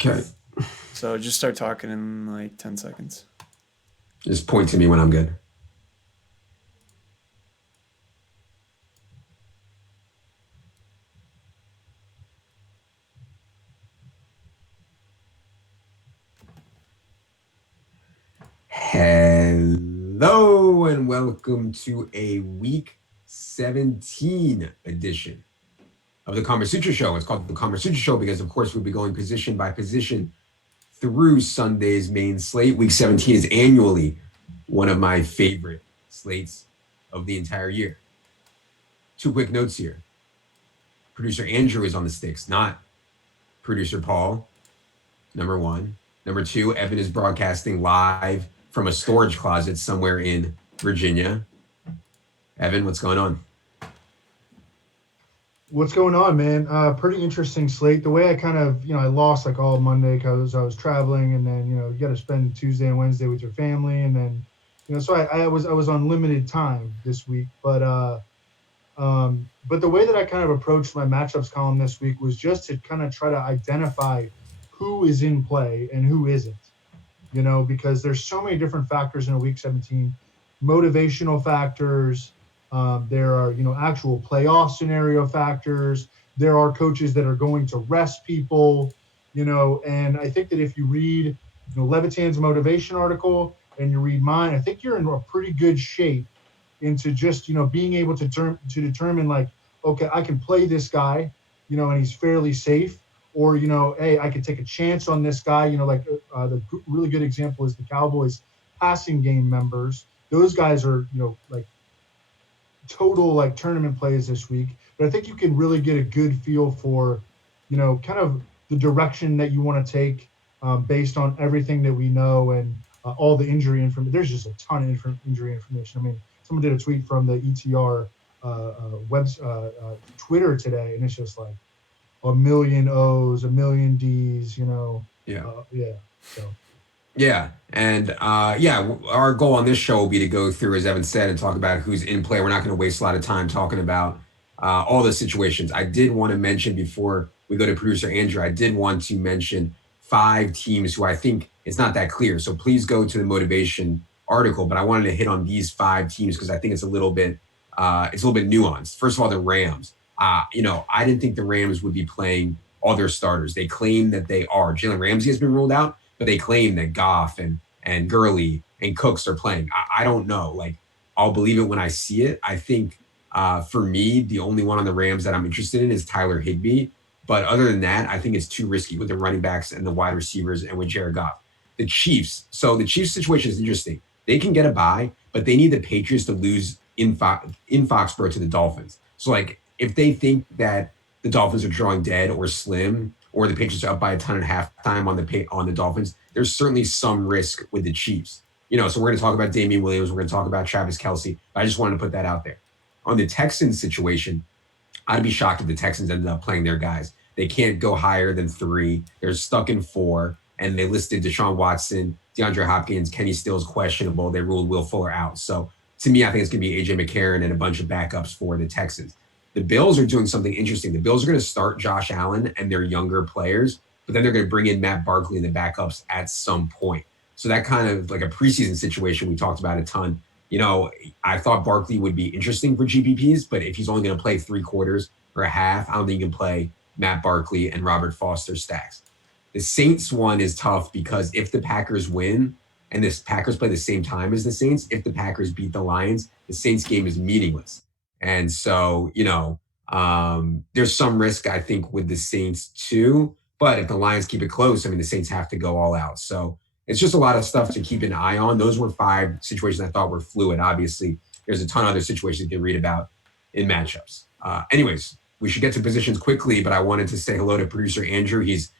Okay. So just start talking in like 10 seconds. Just point to me when I'm good. Hello and welcome to a week 17 edition of the Kama Sutra Show. It's called the Kama Sutra Show because, of course, we'll be going position by position through Sunday's main slate. Week 17 is annually one of my favorite slates of the entire year. Two quick notes here. Producer Andrew is on the sticks, not producer Paul, number one. Number two, Evan is broadcasting live from a storage closet somewhere in Virginia. Evan, what's going on? What's going on, man? Pretty interesting slate. The way I kind of, I lost like all Monday because I was traveling, and then you got to spend Tuesday and Wednesday with your family, and then so I was on limited time this week. But the way that I kind of approached my matchups column this week was just to kind of try to identify who is in play and who isn't. Because there's so many different factors in a week 17, motivational factors. There are, actual playoff scenario factors. There are coaches that are going to rest people, and I think that if you read, Levitan's motivation article and you read mine, I think you're in a pretty good shape into just, being able to determine like, okay, I can play this guy, and he's fairly safe. Or, hey, I could take a chance on this guy. The really good example is the Cowboys passing game members. Those guys are, like total like tournament plays this week. But I think you can really get a good feel for, kind of the direction that you want to take based on everything that we know and all the injury information. There's just a ton of injury information. I mean, someone did a tweet from the ETR Twitter today, and it's just like, a million O's, a million D's, Yeah. So. Yeah. And our goal on this show will be to go through, as Evan said, and talk about who's in play. We're not going to waste a lot of time talking about all the situations. I did want to mention before we go to producer Andrew, I did want to mention 5 teams who I think it's not that clear. So please go to the motivation article, but I wanted to hit on these 5 teams because I think it's a little bit nuanced. First of all, the Rams. I didn't think the Rams would be playing all their starters. They claim that they are. Jalen Ramsey has been ruled out, but they claim that Goff and Gurley and Cooks are playing. I don't know. Like, I'll believe it when I see it. I think for me, the only one on the Rams that I'm interested in is Tyler Higbee. But other than that, I think it's too risky with the running backs and the wide receivers and with Jared Goff. The Chiefs. So the Chiefs situation is interesting. They can get a bye, but they need the Patriots to lose in Foxborough to the Dolphins. So, like, if they think that the Dolphins are drawing dead or slim, or the Patriots are up by a ton at halftime on the Dolphins, there's certainly some risk with the Chiefs. So we're going to talk about Damian Williams. We're going to talk about Travis Kelce. I just wanted to put that out there. On the Texans situation, I'd be shocked if the Texans ended up playing their guys. They can't go higher than 3. They're stuck in 4, and they listed Deshaun Watson, DeAndre Hopkins, Kenny Stills questionable. They ruled Will Fuller out. So to me, I think it's going to be A.J. McCarron and a bunch of backups for the Texans. The Bills are doing something interesting. The Bills are going to start Josh Allen and their younger players, but then they're going to bring in Matt Barkley and the backups at some point. So that kind of like a preseason situation we talked about a ton. I thought Barkley would be interesting for GPPs, but if he's only going to play 3 quarters or a half, I don't think you can play Matt Barkley and Robert Foster stacks. The Saints one is tough because if the Packers win and the Packers play the same time as the Saints, if the Packers beat the Lions, the Saints game is meaningless. And so, there's some risk, I think, with the Saints too. But if the Lions keep it close, I mean, the Saints have to go all out. So it's just a lot of stuff to keep an eye on. Those were 5 situations I thought were fluid. Obviously, there's a ton of other situations you can read about in matchups. Anyways, we should get to positions quickly, but I wanted to say hello to producer Andrew. He's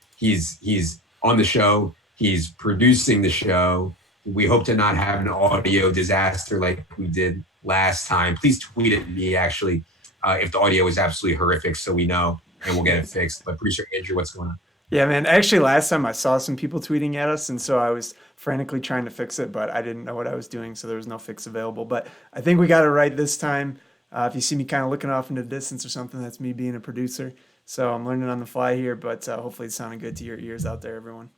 on the show. He's producing the show. We hope to not have an audio disaster like we did last time. Please tweet at me, actually, if the audio is absolutely horrific so we know, and we'll get it fixed. But producer Andrew, what's going on? Yeah, man. Actually, last time I saw some people tweeting at us, and so I was frantically trying to fix it, but I didn't know what I was doing, so there was no fix available. But I think we got it right this time. If you see me kind of looking off into the distance or something, that's me being a producer. So I'm learning on the fly here, but hopefully it's sounding good to your ears out there, everyone.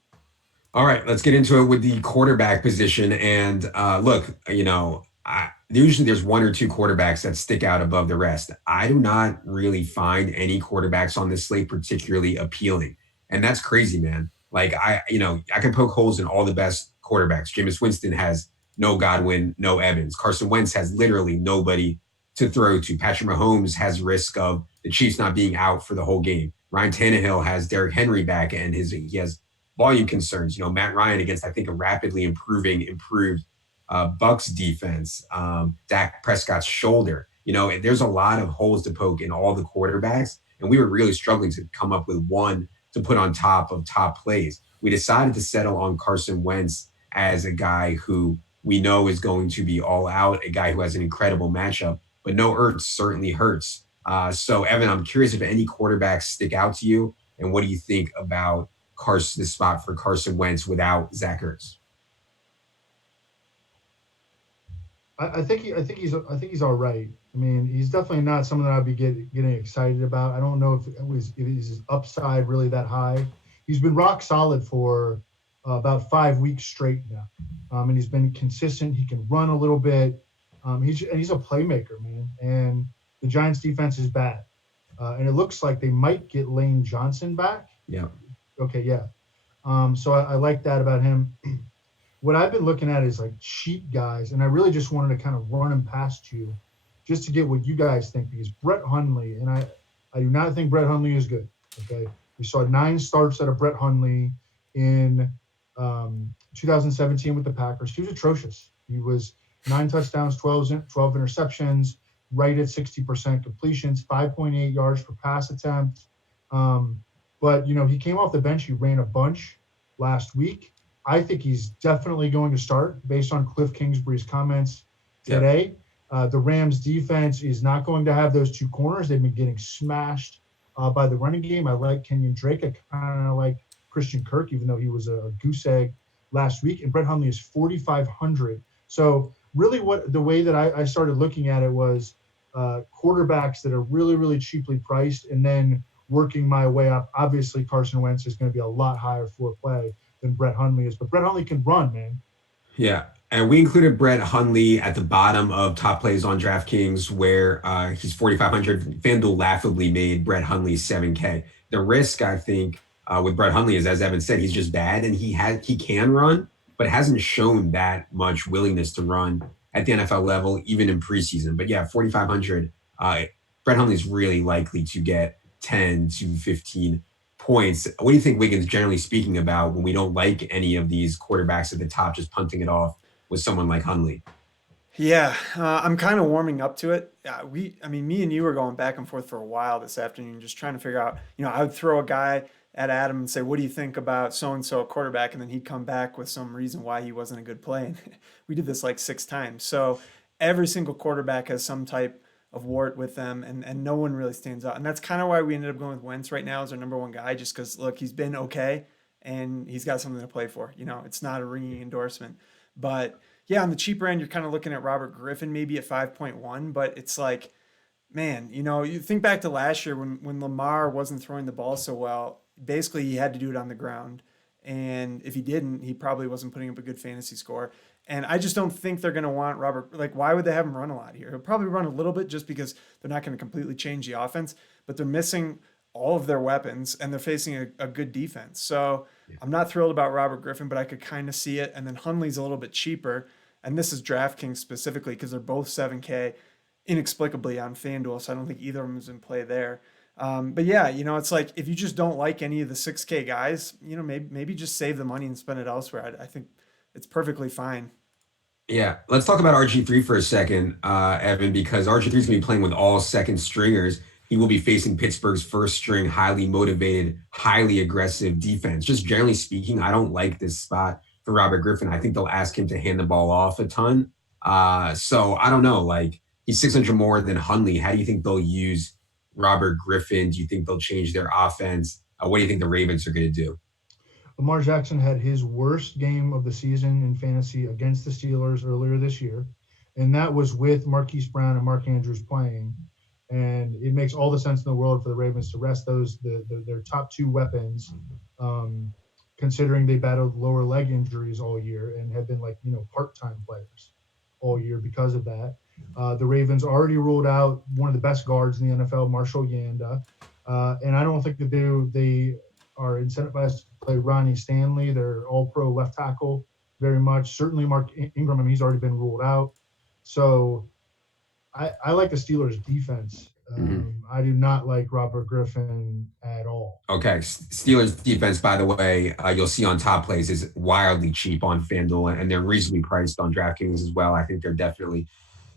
All right, let's get into it with the quarterback position. And look, usually there's one or two quarterbacks that stick out above the rest. I do not really find any quarterbacks on this slate particularly appealing, and that's crazy, man. Like I can poke holes in all the best quarterbacks. Jameis Winston has no Godwin, no Evans. Carson Wentz has literally nobody to throw to. Patrick Mahomes has risk of the Chiefs not being out for the whole game. Ryan Tannehill has Derrick Henry back, and he has volume concerns. Matt Ryan against, I think, a rapidly improved Bucks defense. Dak Prescott's shoulder. There's a lot of holes to poke in all the quarterbacks, and we were really struggling to come up with one to put on top of top plays. We decided to settle on Carson Wentz as a guy who we know is going to be all out, a guy who has an incredible matchup, but no Ertz certainly hurts. So, Evan, I'm curious if any quarterbacks stick out to you, and what do you think about the spot for Carson Wentz without Zach Ertz? I think he's all right. I mean, he's definitely not someone that I'd be getting excited about. I don't know if his upside really that high. He's been rock solid for about 5 weeks straight now, and he's been consistent. He can run a little bit. He's a playmaker, man. And the Giants' defense is bad, and it looks like they might get Lane Johnson back. Yeah. Okay, yeah. So I like that about him. What I've been looking at is like cheap guys, and I really just wanted to kind of run them past you just to get what you guys think, because Brett Hundley, and I do not think Brett Hundley is good, okay? We saw 9 starts out of Brett Hundley in 2017 with the Packers. He was atrocious. He was 9 touchdowns, 12 interceptions, right at 60% completions, 5.8 yards per pass attempt. But, he came off the bench. He ran a bunch last week. I think he's definitely going to start based on Cliff Kingsbury's comments today. The Rams defense is not going to have those 2 corners. They've been getting smashed by the running game. I like Kenyon Drake. I kind of like Christian Kirk, even though he was a goose egg last week. And Brett Hundley is 4,500. So really the way that I started looking at it was quarterbacks that are really, really cheaply priced, and then working my way up. Obviously, Carson Wentz is going to be a lot higher floor play than Brett Hundley is, but Brett Hundley can run, man. Yeah, and we included Brett Hundley at the bottom of top plays on DraftKings, where he's 4,500. FanDuel laughably made Brett Hundley 7K. The risk, I think, with Brett Hundley is, as Evan said, he's just bad, and he can run, but hasn't shown that much willingness to run at the NFL level, even in preseason. But yeah, 4,500. Brett Hundley's really likely to get 10 to 15 points. What do you think Wiggins, generally speaking, about when we don't like any of these quarterbacks at the top, just punting it off with someone like Hundley? Yeah, I'm kind of warming up to it. Me and you were going back and forth for a while this afternoon, just trying to figure out, I would throw a guy at Adam and say, what do you think about so-and-so quarterback? And then he'd come back with some reason why he wasn't a good play. And we did this like 6 times. So every single quarterback has some type of wart with them, and no one really stands out. And that's kind of why we ended up going with Wentz right now as our number 1 guy, just because, look, he's been okay, and he's got something to play for. It's not a ringing endorsement. But, yeah, on the cheaper end, you're kind of looking at Robert Griffin maybe at 5.1, but it's like, man, you think back to last year when Lamar wasn't throwing the ball so well, basically he had to do it on the ground. And if he didn't, he probably wasn't putting up a good fantasy score. And I just don't think they're going to want Robert. Like, why would they have him run a lot here? He'll probably run a little bit just because they're not going to completely change the offense, but they're missing all of their weapons and they're facing a good defense. So I'm not thrilled about Robert Griffin, but I could kind of see it. And then Hundley's a little bit cheaper. And this is DraftKings specifically because they're both 7K inexplicably on FanDuel. So I don't think either of them is in play there. But yeah, it's like if you just don't like any of the 6K guys, maybe just save the money and spend it elsewhere. I think it's perfectly fine. Yeah, let's talk about RG3 for a second, Evan, because RG3 is going to be playing with all second stringers. He will be facing Pittsburgh's first string, highly motivated, highly aggressive defense. Just generally speaking, I don't like this spot for Robert Griffin. I think they'll ask him to hand the ball off a ton. So I don't know, like he's 600 more than Hundley. How do you think they'll use Robert Griffin? Do you think they'll change their offense? What do you think the Ravens are going to do? Lamar Jackson had his worst game of the season in fantasy against the Steelers earlier this year, and that was with Marquise Brown and Mark Andrews playing. And it makes all the sense in the world for the Ravens to rest their top two weapons, um, considering they battled lower leg injuries all year and have been like part-time players all year because of that. The Ravens already ruled out one of the best guards in the NFL, Marshall Yanda, and I don't think that they are incentivized to play Ronnie Stanley, their All-Pro left tackle, very much. Certainly, Mark Ingram, I mean, he's already been ruled out. So I like the Steelers' defense. Mhm. I do not like Robert Griffin at all. Okay, Steelers defense, by the way, you'll see on top plays is wildly cheap on FanDuel, and they're reasonably priced on DraftKings as well. I think they're definitely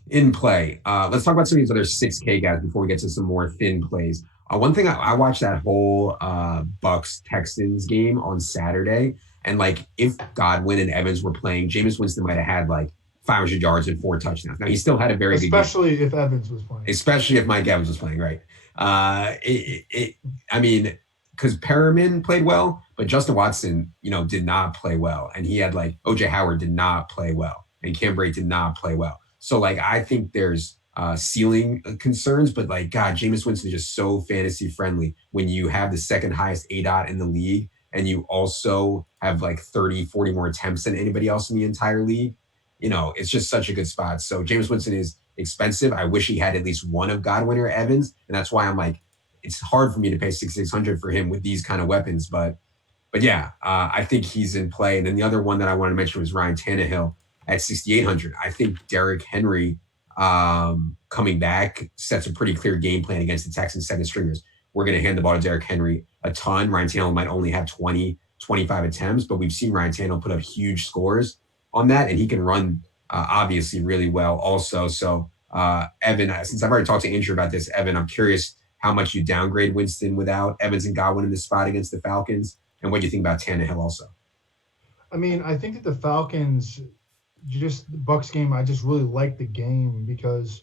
in play. Let's talk about some of these other 6K guys before we get to some more thin plays. One thing I watched that whole Bucks Texans game on Saturday, and like if Godwin and Evans were playing, Jameis Winston might have had like 500 yards and 4 touchdowns. Now he still had a very good game, Especially if Evans was playing. especially if Mike Evans was playing, right? I mean, because Perriman played well, but Justin Watson, did not play well, and he had like OJ Howard did not play well, and Cam Brate did not play well. So like I think there's ceiling concerns, but like God, Jameis Winston is just so fantasy friendly when you have the second highest ADOT in the league, and you also have like 30, 40 more attempts than anybody else in the entire league. It's just such a good spot. So Jameis Winston is expensive. I wish he had at least one of Godwin or Evans, and that's why I'm like, it's hard for me to pay 6,600 for him with these kind of weapons. But yeah, I think he's in play. And then the other one that I wanted to mention was Ryan Tannehill at 6,800. I think Derrick Henry coming back sets a pretty clear game plan against the Texans second stringers. We're going to hand the ball to Derrick Henry a ton. Ryan Tannehill might only have 20, 25 attempts, but we've seen Ryan Tannehill put up huge scores on that, and he can run obviously really well also. So Evan, since I've already talked to Andrew about this, Evan, I'm curious how much you downgrade Winston without Evans and Godwin in the spot against the Falcons, and what do you think about Tannehill also? I mean, I think that the Falcons, just the Bucks game, I just really like the game because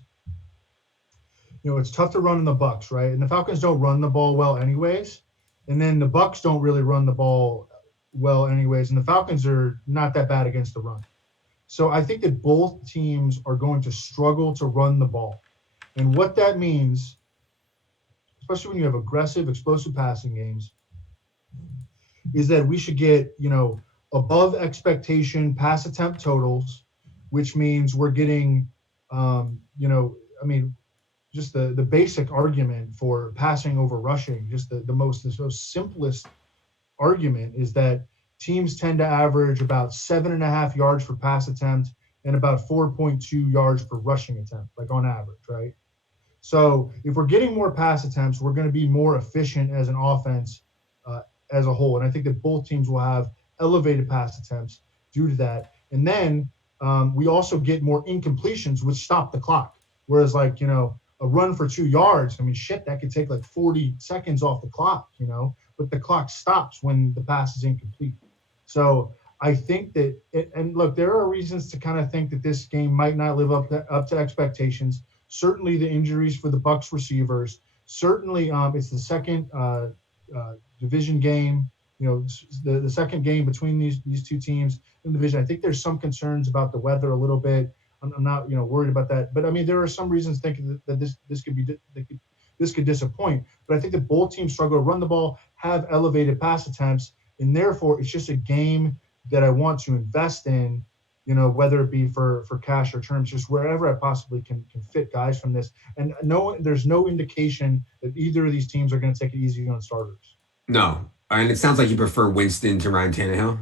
it's tough to run in the Bucks, right? And the Falcons don't run the ball well anyways, and then the Bucks don't really run the ball well anyways, and the Falcons are not that bad against the run. So I think that both teams are going to struggle to run the ball. And what that means, especially when you have aggressive, explosive passing games, is that we should get, above expectation pass attempt totals, which means we're getting, I mean, just the basic argument for passing over rushing, just the most simplest argument is that teams tend to average about 7.5 yards per pass attempt and about 4.2 yards per rushing attempt, like on average, right? So if we're getting more pass attempts, we're going to be more efficient as an offense as a whole. And I think that both teams will have elevated pass attempts due to that. And then we also get more incompletions, which stop the clock. Whereas a run for 2 yards, I mean, shit, that could take like 40 seconds off the clock, but the clock stops when the pass is incomplete. So I think that, and look, there are reasons to kind of think that this game might not live up to expectations. Certainly the injuries for the Bucks receivers. Certainly it's the second division game, the second game between these two teams in the division. I think there's some concerns about the weather a little bit. I'm not worried about that, but I mean there are some reasons thinking that this could disappoint. But I think that both teams struggle to run the ball, have elevated pass attempts, and therefore it's just a game that I want to invest in. Whether it be for cash or terms, just wherever I possibly can fit guys from this. And there's no indication that either of these teams are going to take it easy on starters. No, and it sounds like you prefer Winston to Ryan Tannehill.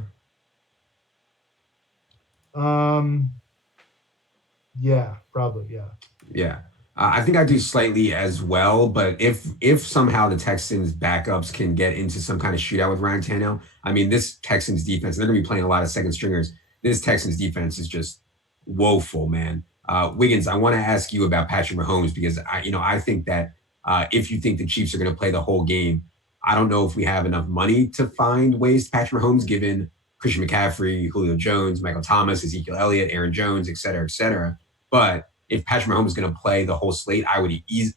Yeah, probably, yeah. Yeah. I think I do slightly as well, but if somehow the Texans backups can get into some kind of shootout with Ryan Tannehill, I mean, this Texans defense, they're going to be playing a lot of second stringers. This Texans defense is just woeful, man. Wiggins, I want to ask you about Patrick Mahomes because I think that if you think the Chiefs are going to play the whole game, I don't know if we have enough money to find ways to Patrick Mahomes, given Christian McCaffrey, Julio Jones, Michael Thomas, Ezekiel Elliott, Aaron Jones, et cetera, et cetera. But if Patrick Mahomes is going to play the whole slate, I would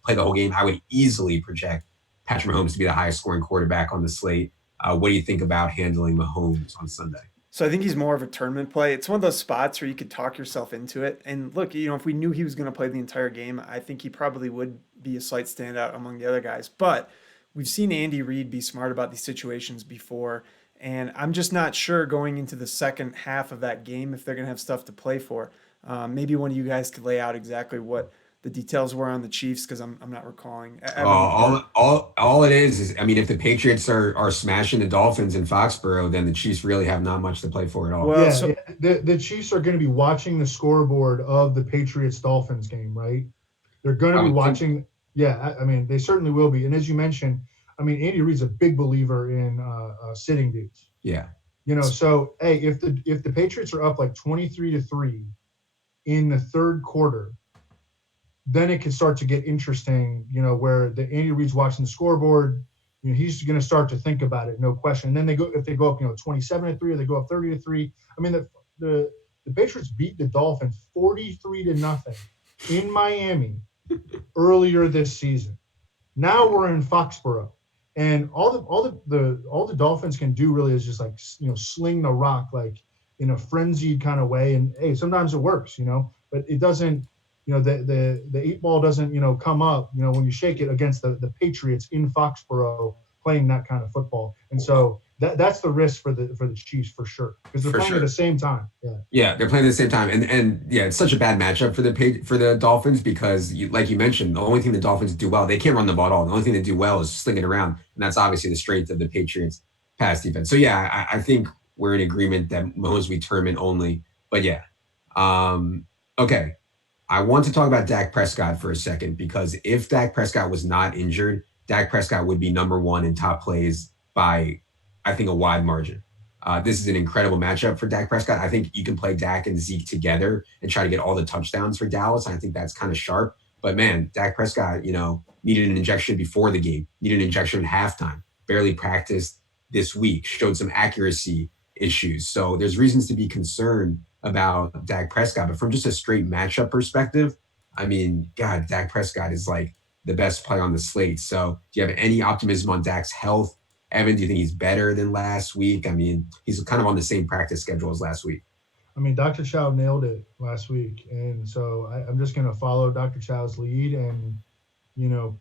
play the whole game. I would easily project Patrick Mahomes to be the highest scoring quarterback on the slate. What do you think about handling Mahomes on Sunday? So I think he's more of a tournament play. It's one of those spots where you could talk yourself into it. And look, if we knew he was going to play the entire game, I think he probably would be a slight standout among the other guys. But we've seen Andy Reid be smart about these situations before. And I'm just not sure going into the second half of that game if they're going to have stuff to play for. Maybe one of you guys could lay out exactly what the details were on the Chiefs because I'm not recalling. Evan, or All it is I mean, if the Patriots are smashing the Dolphins in Foxborough, then the Chiefs really have not much to play for at all. well, Yeah, so yeah. The Chiefs are going to be watching the scoreboard of the Patriots Dolphins game, right? They're going to I be would think, watching. Yeah, I mean, they certainly will be. And as you mentioned, I mean, Andy Reid's a big believer in sitting dudes. yeah, So hey, if the Patriots are up like 23-3 in the third quarter, then it can start to get interesting. Where the Andy Reid's watching the scoreboard. He's going to start to think about it, no question. And then if they go up, 27-3, or they go up 30-3. I mean, the Patriots beat the Dolphins 43-0 in Miami earlier this season. Now we're in Foxborough, and all the Dolphins can do really is just like sling the rock like in a frenzied kind of way. And hey, sometimes it works, but it doesn't. The eight ball doesn't come up when you shake it against the Patriots in Foxborough playing that kind of football. And so that's the risk for the Chiefs for sure, because they're for playing at the sure. same time. Yeah. Yeah, they're playing at the same time, and yeah, it's such a bad matchup for the Dolphins because, like you mentioned, the only thing the Dolphins do well, they can't run the ball at all. The only thing they do well is sling it around, and that's obviously the strength of the Patriots' pass defense. So yeah, I think we're in agreement that Mahomes will be tournament only. But yeah, okay. I want to talk about Dak Prescott for a second because if Dak Prescott was not injured, Dak Prescott would be number one in top plays by, I think, a wide margin. This is an incredible matchup for Dak Prescott. I think you can play Dak and Zeke together and try to get all the touchdowns for Dallas. I think that's kind of sharp. But man, Dak Prescott, needed an injection before the game, needed an injection at halftime, barely practiced this week, showed some accuracy issues. So there's reasons to be concerned about Dak Prescott. But from just a straight matchup perspective, I mean, God, Dak Prescott is like the best player on the slate. So do you have any optimism on Dak's health? Evan, do you think he's better than last week? I mean, he's kind of on the same practice schedule as last week. I mean, Dr. Chow nailed it last week. And so I'm just going to follow Dr. Chow's lead and,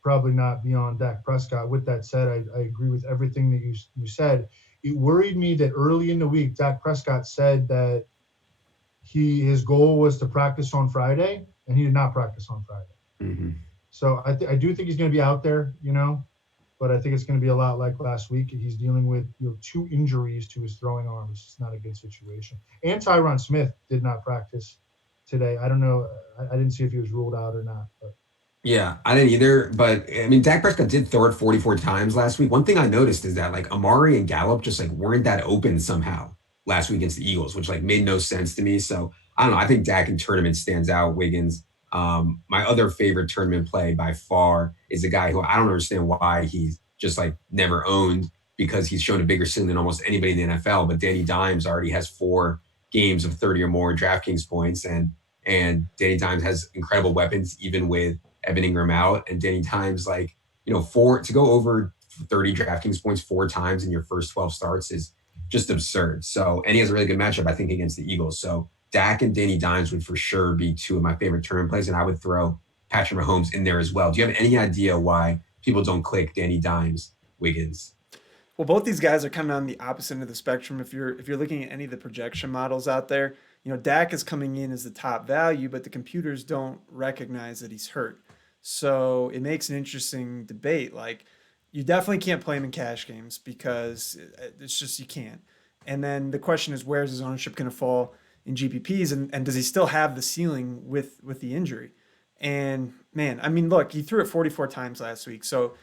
probably not be on Dak Prescott. With that said, I agree with everything that you said. It worried me that early in the week, Dak Prescott said that his goal was to practice on Friday, and he did not practice on Friday. Mm-hmm. So I do think he's going to be out there, but I think it's going to be a lot like last week. He's dealing with two injuries to his throwing arm, which is not a good situation. And Tyron Smith did not practice today. I don't know. I didn't see if he was ruled out or not. But Yeah, I didn't either. But I mean, Dak Prescott did throw it 44 times last week. One thing I noticed is that like Amari and Gallup just like weren't that open somehow last week against the Eagles, which like made no sense to me. So I don't know. I think Dak in tournament stands out. Wiggins. My other favorite tournament play by far is a guy who I don't understand why he's just like never owned because he's shown a bigger ceiling than almost anybody in the NFL. But Danny Dimes already has 4 games of 30 or more DraftKings points, and Danny Dimes has incredible weapons even with Evan Ingram out. And Danny Dimes, like to go over 30 DraftKings points 4 times in your first 12 starts is just absurd. So, and he has a really good matchup, I think, against the Eagles. So Dak and Danny Dimes would for sure be 2 of my favorite tournament plays, and I would throw Patrick Mahomes in there as well. Do you have any idea why people don't click Danny Dimes, Wiggins? Well, both these guys are kind of on the opposite end of the spectrum. If you're looking at any of the projection models out there, Dak is coming in as the top value, but the computers don't recognize that he's hurt. So it makes an interesting debate. Like, you definitely can't play him in cash games because it's just you can't. And then the question is, where's his ownership going to fall in GPPs, and does he still have the ceiling with the injury? And man, I mean, look, he threw it 44 times last week, so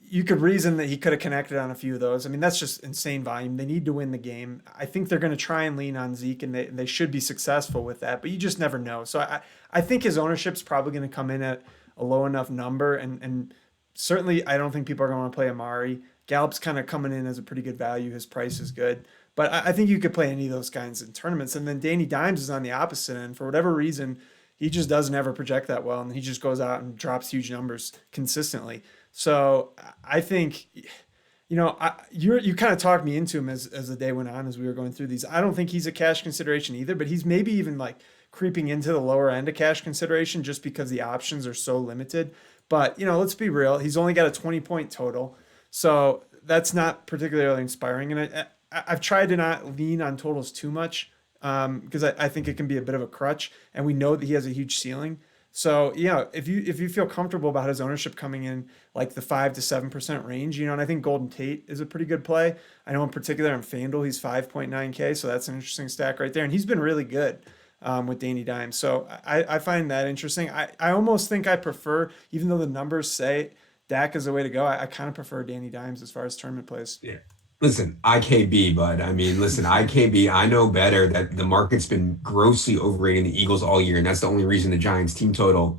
you could reason that he could have connected on a few of those. I mean, that's just insane volume. They need to win the game. I think they're going to try and lean on Zeke, and they should be successful with that, but you just never know. So I think his ownership's probably going to come in at a low enough number, and certainly I don't think people are going to play Amari. Gallup's kind of coming in as a pretty good value. His price is good. But I think you could play any of those kinds in tournaments. And then Danny Dimes is on the opposite end. For whatever reason, he just doesn't ever project that well, and he just goes out and drops huge numbers consistently. So I think, you kind of talked me into him as the day went on as we were going through these. I don't think he's a cash consideration either, but he's maybe even like creeping into the lower end of cash consideration just because the options are so limited. But, let's be real. He's only got a 20-point total. So that's not particularly inspiring. And I've tried to not lean on totals too much because I think it can be a bit of a crutch. And we know that he has a huge ceiling. So, if you feel comfortable about his ownership coming in like the 5 to 7% range, and I think Golden Tate is a pretty good play. I know in particular on FanDuel, he's 5.9K. So that's an interesting stack right there. And he's been really good with Danny Dimes. So I find that interesting. I almost think I prefer, even though the numbers say Dak is the way to go, I kind of prefer Danny Dimes as far as tournament plays. Yeah. Listen, IKB, bud. I mean, listen, IKB, I know better that the market's been grossly overrating the Eagles all year, and that's the only reason the Giants team total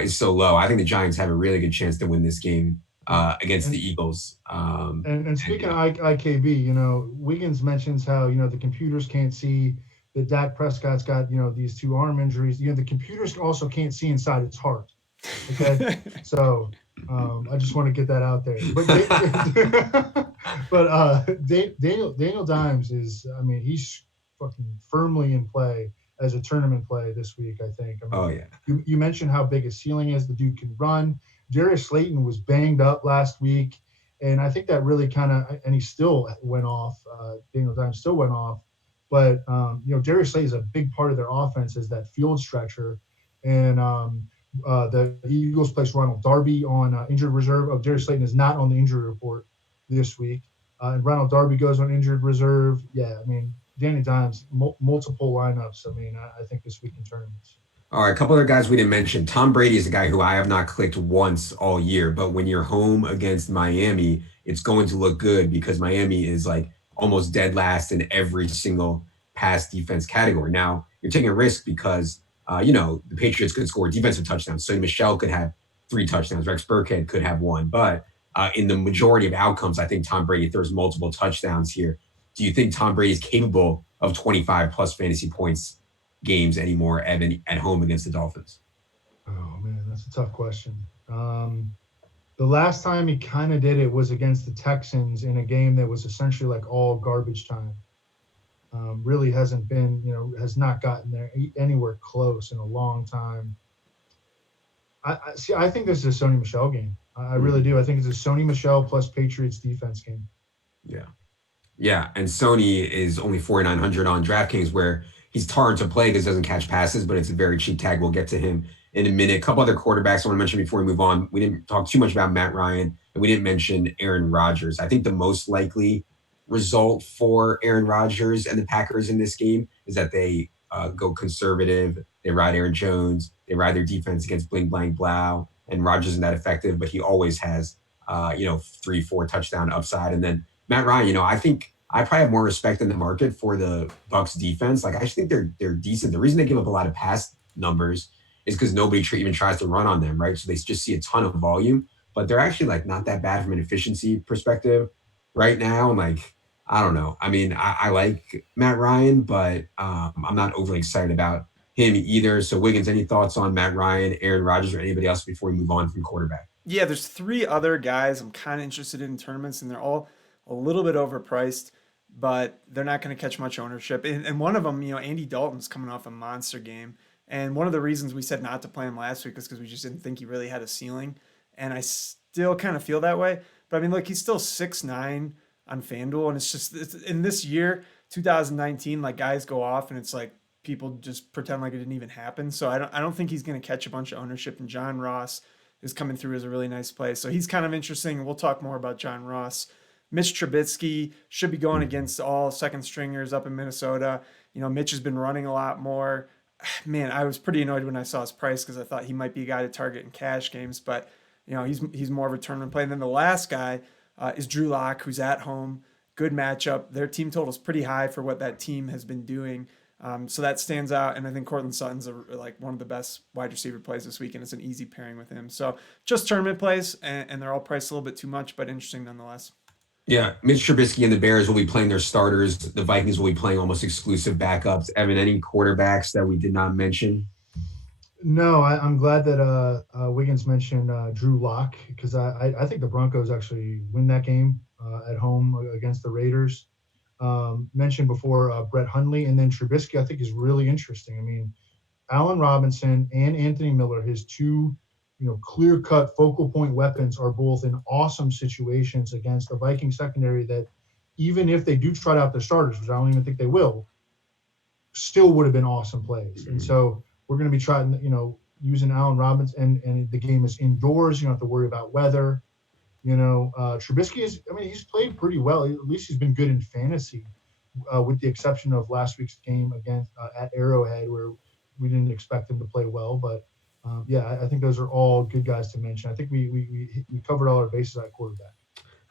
is so low. I think the Giants have a really good chance to win this game against the Eagles. And speaking of IKB, Wiggins mentions how, the computers can't see that Dak Prescott's got, these 2 arm injuries. The computers also can't see inside its heart. Okay. So I just want to get that out there. But Daniel Dimes is, he's fucking firmly in play as a tournament play this week, I think. Oh, yeah. You mentioned how big his ceiling is. The dude can run. Darius Slayton was banged up last week, and I think that really and he still went off. Daniel Dimes still went off. But, Darius Slayton is a big part of their offense as that field stretcher. And the Eagles placed Ronald Darby on injured reserve. Oh, Darius Slayton is not on the injury report this week. And Ronald Darby goes on injured reserve. Yeah, Danny Dimes, multiple lineups. I think this week in tournaments. All right, a couple other guys we didn't mention. Tom Brady is a guy who I have not clicked once all year, but when you're home against Miami, it's going to look good because Miami is like almost dead last in every single pass defense category. Now, you're taking a risk because, the Patriots could score defensive touchdowns. So Michelle could have 3 touchdowns. Rex Burkhead could have 1. But in the majority of outcomes, I think Tom Brady throws multiple touchdowns here. Do you think Tom Brady is capable of 25-plus fantasy points games anymore, Evan, at home against the Dolphins? Oh, man, that's a tough question. The last time he kind of did it was against the Texans in a game that was essentially like all garbage time. Really hasn't been, has not gotten there anywhere close in a long time. I think this is a Sony Michel game. I really do. I think it's a Sony Michel plus Patriots defense game. Yeah. Yeah, and Sony is only 4,900 on DraftKings, where he's hard to play because he doesn't catch passes, but it's a very cheap tag. We'll get to him in a minute. A couple other quarterbacks I want to mention before we move on. We didn't talk too much about Matt Ryan, and we didn't mention Aaron Rodgers. I think the most likely result for Aaron Rodgers and the Packers in this game is that they go conservative. They ride Aaron Jones. They ride their defense against bling, blank, blow. And Rodgers isn't that effective, but he always has, 3-4 touchdown upside. And then Matt Ryan, I think I probably have more respect in the market for the Bucs defense. Like, I just think they're decent. The reason they give up a lot of pass numbers is because nobody even tries to run on them, right? So they just see a ton of volume, but they're actually like not that bad from an efficiency perspective right now. And I don't know. I like Matt Ryan, but I'm not overly excited about him either. So Wiggins, any thoughts on Matt Ryan, Aaron Rodgers, or anybody else before we move on from quarterback? Yeah, there's 3 other guys I'm kind of interested in tournaments, and they're all a little bit overpriced, but they're not going to catch much ownership. And one of them, Andy Dalton's coming off a monster game. And one of the reasons we said not to play him last week is because we just didn't think he really had a ceiling. And I still kind of feel that way. But look, he's still 6'9" on FanDuel. And it's in this year, 2019, like guys go off and it's like people just pretend like it didn't even happen. So I don't think he's going to catch a bunch of ownership. And John Ross is coming through as a really nice play. So he's kind of interesting. We'll talk more about John Ross. Mitch Trubisky should be going against all second stringers up in Minnesota. Mitch has been running a lot more. Man, I was pretty annoyed when I saw his price because I thought he might be a guy to target in cash games, but he's more of a tournament play. And then the last guy is Drew Lock, who's at home. Good matchup. Their team total is pretty high for what that team has been doing. So that stands out. And I think Cortland Sutton's one of the best wide receiver plays this week, and it's an easy pairing with him. So just tournament plays, and they're all priced a little bit too much, but interesting nonetheless. Yeah, Mitch Trubisky and the Bears will be playing their starters. The Vikings will be playing almost exclusive backups. Evan, any quarterbacks that we did not mention? No, I'm glad that Wiggins mentioned Drew Lock, because I think the Broncos actually win that game at home against the Raiders. Mentioned before Brett Hundley, and then Trubisky I think is really interesting. Allen Robinson and Anthony Miller, his 2 clear-cut focal point weapons are both in awesome situations against the Viking secondary that even if they do trot out their starters, which I don't even think they will, still would have been awesome plays. And so we're going to be trying, using Allen Robinson, and the game is indoors. You don't have to worry about weather. Trubisky he's played pretty well. At least he's been good in fantasy, with the exception of last week's game against at Arrowhead, where we didn't expect him to play well. But I think those are all good guys to mention. I think we covered all our bases at quarterback.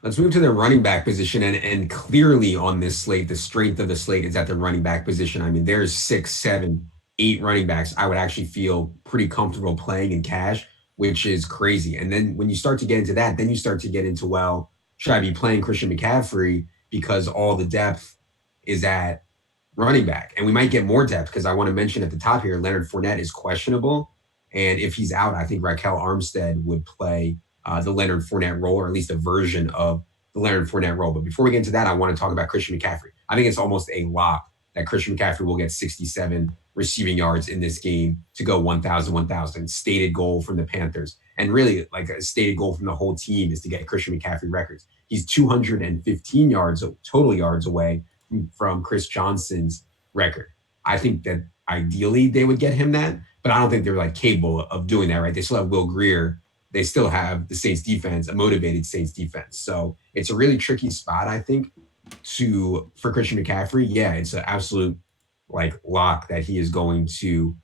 Let's move to the running back position. And clearly on this slate, the strength of the slate is at the running back position. I mean, there's 6, 7, 8 running backs I would actually feel pretty comfortable playing in cash, which is crazy. And then when you start to get into that, then you start to get into, well, should I be playing Christian McCaffrey because all the depth is at running back? And we might get more depth because I want to mention at the top here, Leonard Fournette is questionable. And if he's out, I think Raquel Armstead would play the Leonard Fournette role, or at least a version of the Leonard Fournette role. But before we get into that, I want to talk about Christian McCaffrey. I think it's almost a lock that Christian McCaffrey will get 67 receiving yards in this game to go 1,000. Stated goal from the Panthers. And really, like a stated goal from the whole team is to get Christian McCaffrey records. He's 215 total yards away from Chris Johnson's record. I think that ideally they would get him that, but I don't think they're like capable of doing that, right? They still have Will Grier. They still have the Saints defense, a motivated Saints defense. So it's a really tricky spot, I think, for Christian McCaffrey. Yeah, it's an absolute lock that he is going to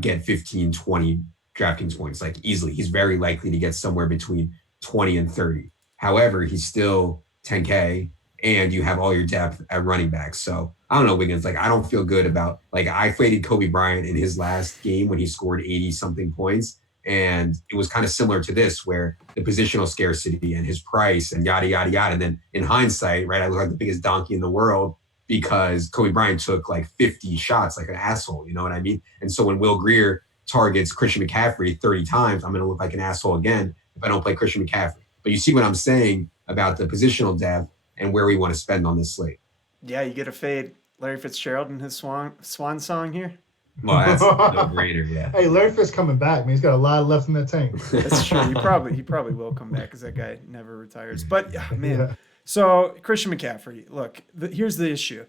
get 15, 20 DraftKings points, easily. He's very likely to get somewhere between 20 and 30. However, he's still 10K, and you have all your depth at running back. So I don't know, Wiggins. I don't feel good about, I faded Kobe Bryant in his last game when he scored 80 something points. And it was kind of similar to this, where the positional scarcity and his price and yada, yada, yada. And then in hindsight, right, I look like the biggest donkey in the world because Kobe Bryant took 50 shots like an asshole. You know what I mean? And so when Will Grier targets Christian McCaffrey 30 times, I'm going to look like an asshole again if I don't play Christian McCaffrey. But you see what I'm saying about the positional depth and where we want to spend on this slate. Yeah, you get a fade Larry Fitzgerald and his swan song here. Well, that's a no-brainer, yeah. Hey, Larry Fitz coming back, man. He's got a lot left in the tank. That's true. He probably will come back because that guy never retires. But man, yeah. So Christian McCaffrey, look, here's the issue: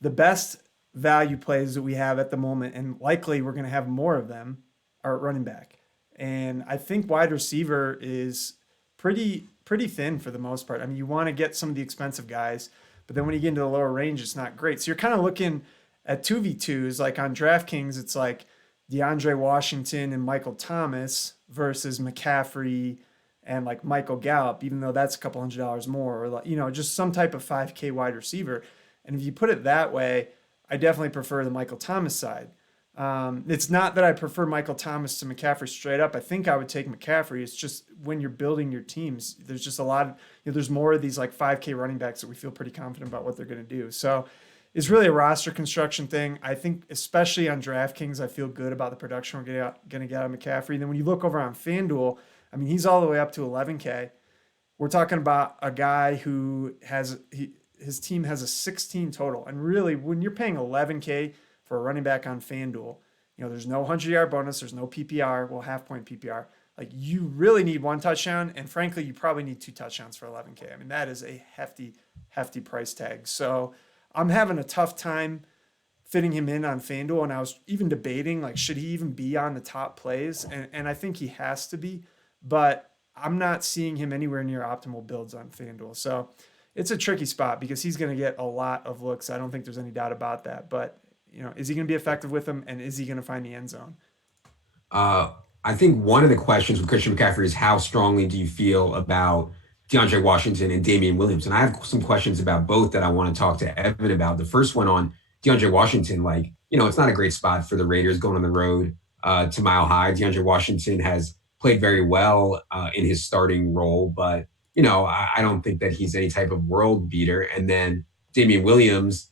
the best value plays that we have at the moment, and likely we're going to have more of them, are at running back. And I think wide receiver is pretty thin for the most part. I mean, you want to get some of the expensive guys, but then when you get into the lower range, it's not great. So you're kind of looking at 2v2s, like on DraftKings, it's like DeAndre Washington and Michael Thomas versus McCaffrey and Michael Gallup, even though that's a couple $100 more, or just some type of 5K wide receiver. And if you put it that way, I definitely prefer the Michael Thomas side. It's not that I prefer Michael Thomas to McCaffrey straight up. I think I would take McCaffrey. It's just when you're building your teams, there's just a lot of, there's more of these 5K running backs that we feel pretty confident about what they're going to do. So it's really a roster construction thing. I think, especially on DraftKings, I feel good about the production we're going to get out of McCaffrey. And then when you look over on FanDuel, I mean, he's all the way up to 11K. We're talking about a guy who his team has a 16 total. And really, when you're paying 11K for a running back on FanDuel, there's no 100-yard bonus, there's no PPR, half-point PPR. You really need one touchdown, and frankly, you probably need 2 touchdowns for 11K. I mean, that is a hefty price tag. So I'm having a tough time fitting him in on FanDuel, and I was even debating, should he even be on the top plays? And I think he has to be, but I'm not seeing him anywhere near optimal builds on FanDuel. So it's a tricky spot because he's going to get a lot of looks. I don't think there's any doubt about that. But, is he going to be effective with them, and is he going to find the end zone? I think one of the questions with Christian McCaffrey is how strongly do you feel about DeAndre Washington and Damian Williams? And I have some questions about both that I want to talk to Evan about. The first one on DeAndre Washington, it's not a great spot for the Raiders going on the road to Mile High. DeAndre Washington has played very well in his starting role, but, I don't think that he's any type of world beater. And then Damian Williams,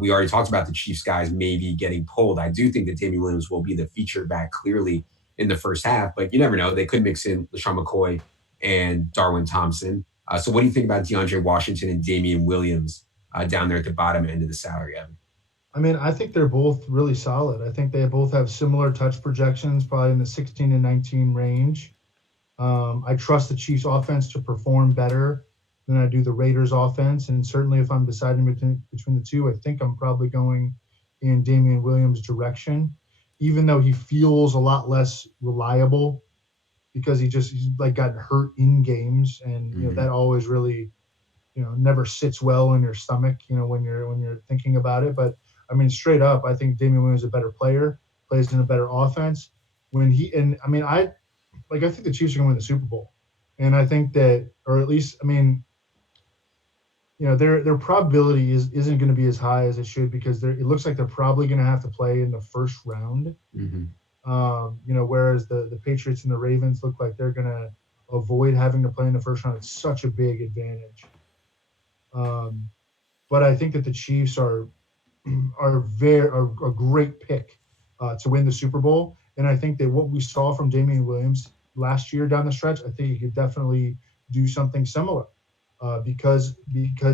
we already talked about the Chiefs guys maybe getting pulled. I do think that Damian Williams will be the feature back clearly in the first half, but you never know. They could mix in LaShawn McCoy and Darwin Thompson. So what do you think about DeAndre Washington and Damian Williams down there at the bottom end of the salary, Evan? I mean, I think they're both really solid. I think they both have similar touch projections, probably in the 16 and 19 range. I trust the Chiefs offense to perform better than I do the Raiders offense. And certainly if I'm deciding between the two, I think I'm probably going in Damian Williams' direction, even though he feels a lot less reliable because he's like got hurt in games. And, that always really, never sits well in your stomach, when you're thinking about it. But I mean, straight up, I think Damian Williams is a better player, plays in a better offense. I think the Chiefs are going to win the Super Bowl, and I think that, or at least, I mean, their probability isn't going to be as high as it should because it looks like they're probably going to have to play in the first round. Whereas the Patriots and the Ravens look like they're going to avoid having to play in the first round. It's such a big advantage. But I think that the Chiefs are a great pick to win the Super Bowl. And I think that what we saw from Damian Williams last year down the stretch, I think he could definitely do something similar because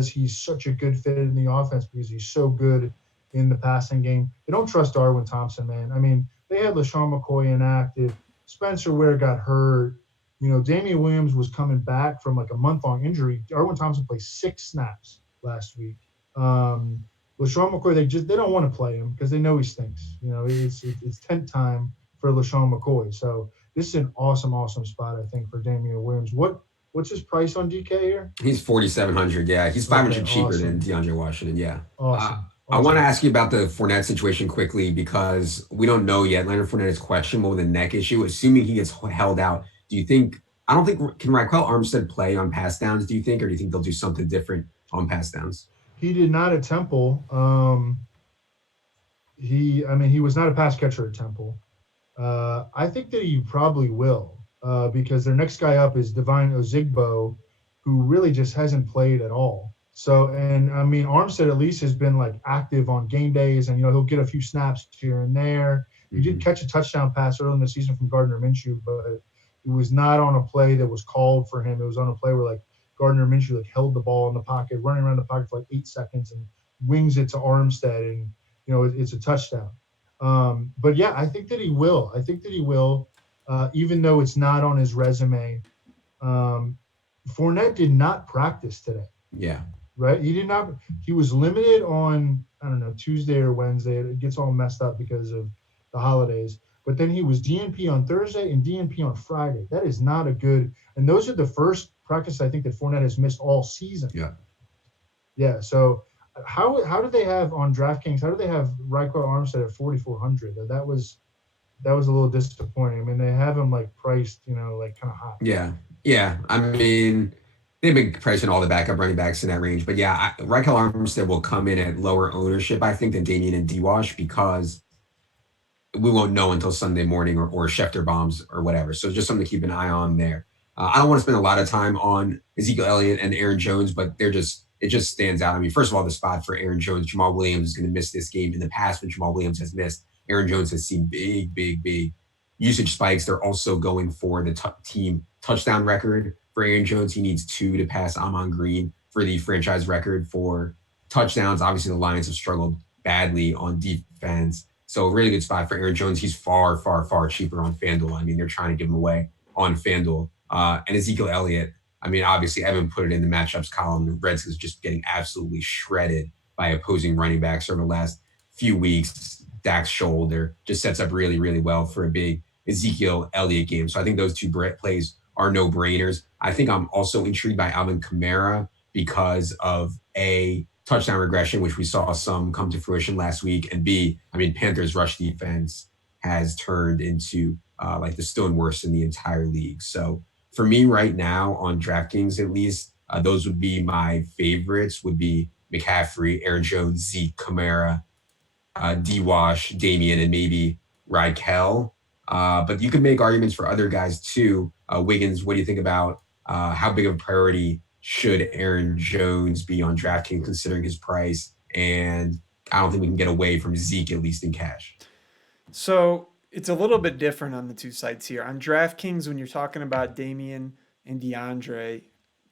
he's such a good fit in the offense because he's so good in the passing game. They don't trust Darwin Thompson, man. I mean, they had LaShawn McCoy inactive. Spencer Ware got hurt. Damian Williams was coming back from like a month-long injury. Darwin Thompson played 6 snaps last week. LaShawn McCoy, they don't want to play him because they know he stinks. It's 10th time for LaShawn McCoy. So this is an awesome, awesome spot, I think, for Damian Williams. What's his price on DK here? He's 4,700. Yeah, he's 500 cheaper than DeAndre Washington. Yeah. I want to ask you about the Fournette situation quickly because we don't know yet. Leonard Fournette is questionable with a neck issue. Assuming he gets held out, do you think? I don't think can Raquel Armstead play on pass downs? Do you think, or do you think they'll do something different on pass downs? He did not at Temple. He was not a pass catcher at Temple. I think that he probably will because their next guy up is Divine Ozigbo, who really just hasn't played at all. So, and I mean, Armstead at least has been like active on game days, and he'll get a few snaps here and there. He did catch a touchdown pass early in the season from Gardner Minshew, but it was not on a play that was called for him. It was on a play where like Gardner Minshew held the ball in the pocket, running around the pocket for like 8 seconds, and wings it to Armstead, and it's a touchdown. But yeah, I think that he will. Even though it's not on his resume. Fournette did not practice today. Yeah. Right? He did not. He was limited on, I don't know, Tuesday or Wednesday. It gets all messed up because of the holidays. But then he was DNP on Thursday and DNP on Friday. That is not a good. And those are the first practice I think that Fournette has missed all season. Yeah. Yeah. So how do they have on DraftKings? How do they have Raquel Armstead at 4,400? That was a little disappointing. I mean, they have him like priced, like kind of high. Yeah. I mean, they've been pricing all the backup running backs in that range, but yeah, Raquel Armstead will come in at lower ownership, I think, than Damian and D-Wash because we won't know until Sunday morning or Schefter bombs or whatever. So just something to keep an eye on there. I don't want to spend a lot of time on Ezekiel Elliott and Aaron Jones, but it just stands out. I mean, first of all, the spot for Aaron Jones, Jamal Williams is going to miss this game. In the past, when Jamal Williams has missed, Aaron Jones has seen big usage spikes. They're also going for the team touchdown record for Aaron Jones. He needs 2 to pass Amon Green for the franchise record for touchdowns. Obviously, the Lions have struggled badly on defense. So a really good spot for Aaron Jones. He's far cheaper on FanDuel. I mean, they're trying to give him away on FanDuel. And Ezekiel Elliott, I mean, obviously, Evan put it in the matchups column. The Redskins just getting absolutely shredded by opposing running backs over the last few weeks. Dak's shoulder just sets up really, really well for a big Ezekiel Elliott game. So I think those two plays are no-brainers. I think I'm also intrigued by Alvin Kamara because of A, touchdown regression, which we saw some come to fruition last week, and B, I mean, Panthers' rush defense has turned into like the stoneworst in the entire league. So for me right now on DraftKings, at least, those would be my favorites, would be McCaffrey, Aaron Jones, Zeke, Kamara, D-Wash, Damian, and maybe Raquel. But you can make arguments for other guys too. Wiggins, what do you think about how big of a priority should Aaron Jones be on DraftKings considering his price? And I don't think we can get away from Zeke, at least in cash. So it's a little bit different on the two sites here. On DraftKings, when you're talking about Damian and DeAndre,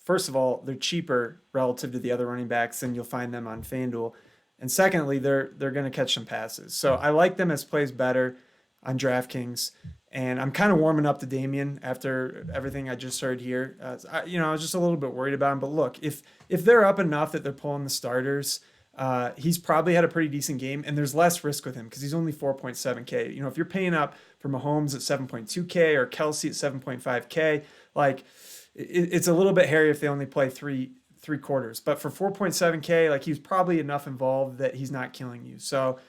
first of all, they're cheaper relative to the other running backs than you'll find them on FanDuel. And secondly, they're going to catch some passes. So I like them as plays better on DraftKings. And I'm kind of warming up to Damian after everything I just heard here. I was just a little bit worried about him. But look, if they're up enough that they're pulling the starters, he's probably had a pretty decent game, and there's less risk with him because he's only 4.7K. If you're paying up for Mahomes at 7.2K or Kelsey at 7.5K, like it's a little bit hairy if they only play three quarters. But for 4.7K, like he's probably enough involved that he's not killing you. So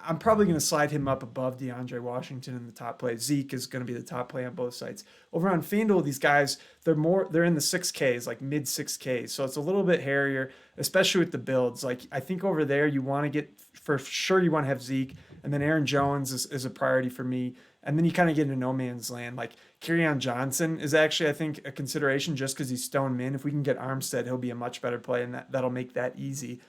I'm probably going to slide him up above DeAndre Washington in the top play. Zeke is going to be the top play on both sides. Over on FanDuel, these guys, they're in the 6Ks, like mid 6Ks. So it's a little bit hairier, especially with the builds. Like I think over there, you want to get, for sure, you want to have Zeke. And then Aaron Jones is a priority for me. And then you kind of get into no man's land. Like Kerryon Johnson is actually, I think, a consideration just because he's stone min. If we can get Armstead, he'll be a much better play, and that'll make that easy.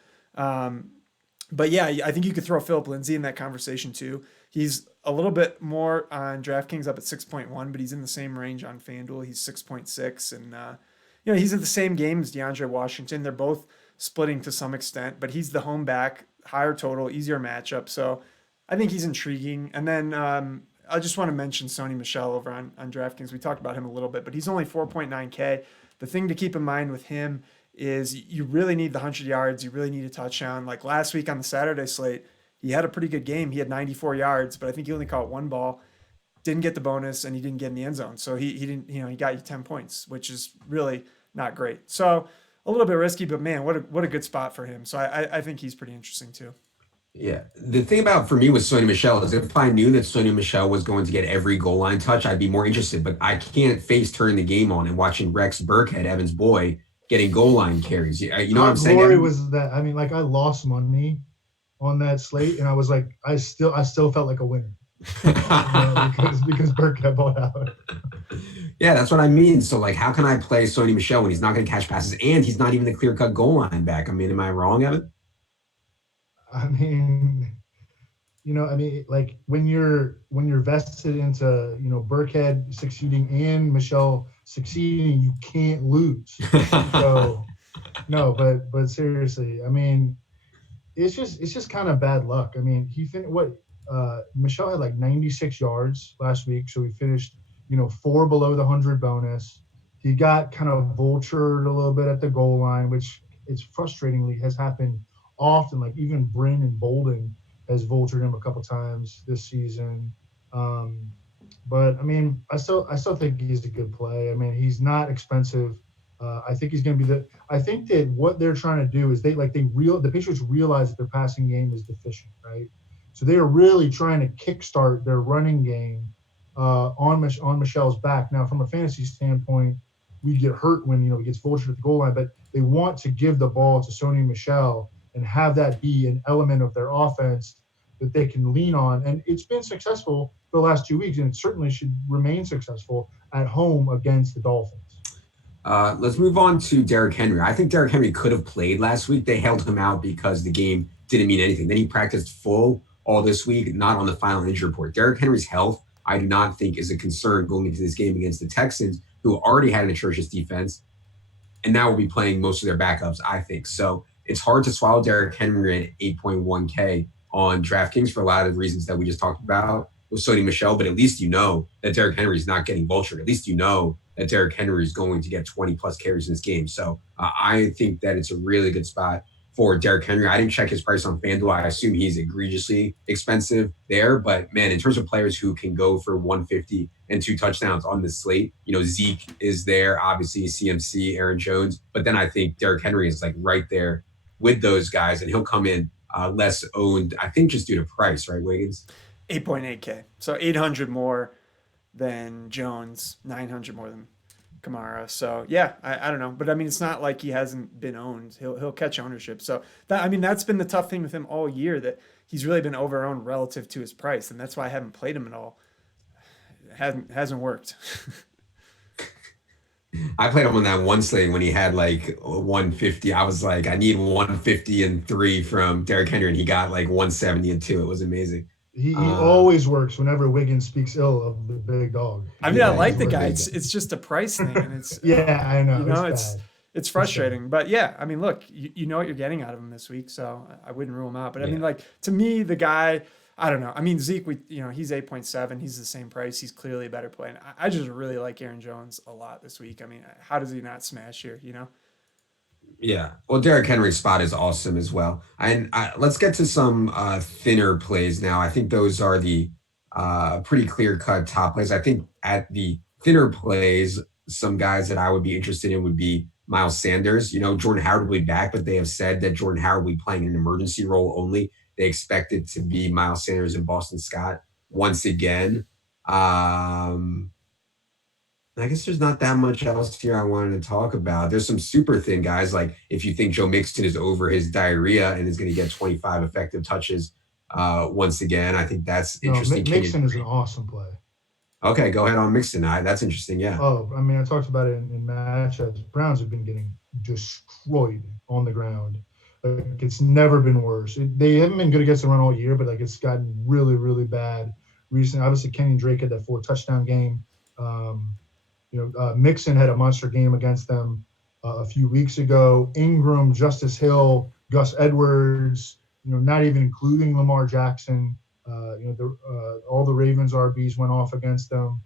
But yeah, I think you could throw Philip Lindsay in that conversation too. He's a little bit more on DraftKings up at 6.1, but he's in the same range on FanDuel. He's 6.6, and he's in the same game as DeAndre Washington. They're both splitting to some extent, but he's the home back, higher total, easier matchup. So I think he's intriguing. And then I just want to mention Sony Michel over on DraftKings. We talked about him a little bit, but he's only 4.9K. The thing to keep in mind with him is you really need the 100 yards. You really need a touchdown. Like last week on the Saturday slate, he had a pretty good game. He had 94 yards, but I think he only caught one ball, didn't get the bonus, and he didn't get in the end zone. So he didn't, he got you 10 points, which is really not great. So a little bit risky, but man, what a good spot for him. So I think he's pretty interesting too. Yeah. The thing about for me with Sony Michel is if I knew that Sony Michel was going to get every goal line touch, I'd be more interested. But I can't face turning the game on and watching Rex Burkhead, Evan's boy, getting goal line carries. You know what I'm saying? Glory was that. I mean, like I lost money on that slate, and I was like, I still felt like a winner because Burkhead bought out. Yeah, that's what I mean. So like, how can I play Sony Michel when he's not going to catch passes and he's not even the clear cut goal line back? I mean, am I wrong, Evan? I mean, like when you're vested into, Burkhead succeeding and Michelle succeeding, you can't lose. So no, but seriously, I mean, it's just kind of bad luck. I mean, Michelle had like 96 yards last week, so he finished, 4 below the 100 bonus. He got kind of vultured a little bit at the goal line, which it's frustratingly has happened often. Like even Bryn and Bolden has vultured him a couple times this season. But I mean, I still think he's a good play. I mean, he's not expensive. I think he's going to be I think that what they're trying to do is the Patriots realize that their passing game is deficient, right? So they are really trying to kickstart their running game on Michel's back. Now, from a fantasy standpoint, we get hurt when he gets vultured at the goal line, but they want to give the ball to Sony Michel and have that be an element of their offense that they can lean on. And it's been successful for the last 2 weeks, and it certainly should remain successful at home against the Dolphins. Let's move on to Derrick Henry. I think Derrick Henry could have played last week. They held him out because the game didn't mean anything. Then he practiced full all this week, not on the final injury report. Derrick Henry's health, I do not think is a concern going into this game against the Texans, who already had an atrocious defense, and now will be playing most of their backups, I think. So it's hard to swallow Derrick Henry at 8.1K on DraftKings for a lot of the reasons that we just talked about with Sony Michel, but at least you know that Derrick Henry is not getting vultured. At least you know that Derrick Henry is going to get 20-plus carries in this game. So I think that it's a really good spot for Derrick Henry. I didn't check his price on FanDuel. I assume he's egregiously expensive there. But, man, in terms of players who can go for 150 and 2 touchdowns on this slate, Zeke is there, obviously, CMC, Aaron Jones. But then I think Derrick Henry is, like, right there with those guys, and he'll come in less owned, I think, just due to price, right, Wiggins? 8.8K. So 800 more than Jones, 900 more than Kamara. So yeah, I don't know, but I mean, it's not like he hasn't been owned. He'll catch ownership. So that's been the tough thing with him all year, that he's really been over owned relative to his price, and that's why I haven't played him at all. It hasn't worked. I played him on that one slate when he had like 150. I was like, I need 150 and 3 from Derrick Henry, and he got like 170 and 2. It was amazing. He always works whenever Wiggins speaks ill of the big dog. I mean, I like the guy. It's just a price thing, and it's yeah, I know. It's frustrating, but yeah, I mean, look, you know what you're getting out of him this week, so I wouldn't rule him out. But I mean, like, to me, the guy, I don't know. I mean, Zeke, he's 8.7. He's the same price. He's clearly a better play. And I just really like Aaron Jones a lot this week. I mean, how does he not smash here, you know? Yeah. Well, Derrick Henry's spot is awesome as well. And let's get to some thinner plays now. I think those are the pretty clear cut top plays. I think at the thinner plays, some guys that I would be interested in would be Miles Sanders. Jordan Howard will be back, but they have said that Jordan Howard will be playing an emergency role only. They expect it to be Miles Sanders and Boston Scott once again. I guess there's not that much else here I wanted to talk about. There's some super thin guys, like if you think Joe Mixon is over his diarrhea and is going to get 25 effective touches once again, I think that's No, interesting. Mixon is an awesome play. Okay, go ahead on Mixon. That's interesting, yeah. Oh, I mean, I talked about it in matchups. Browns have been getting destroyed on the ground. Like, it's never been worse. They haven't been good against the run all year, but like it's gotten really, really bad recently. Obviously, Kenyon Drake had that 4-touchdown game. Mixon had a monster game against them a few weeks ago. Ingram, Justice Hill, Gus Edwards, not even including Lamar Jackson. All the Ravens RBs went off against them,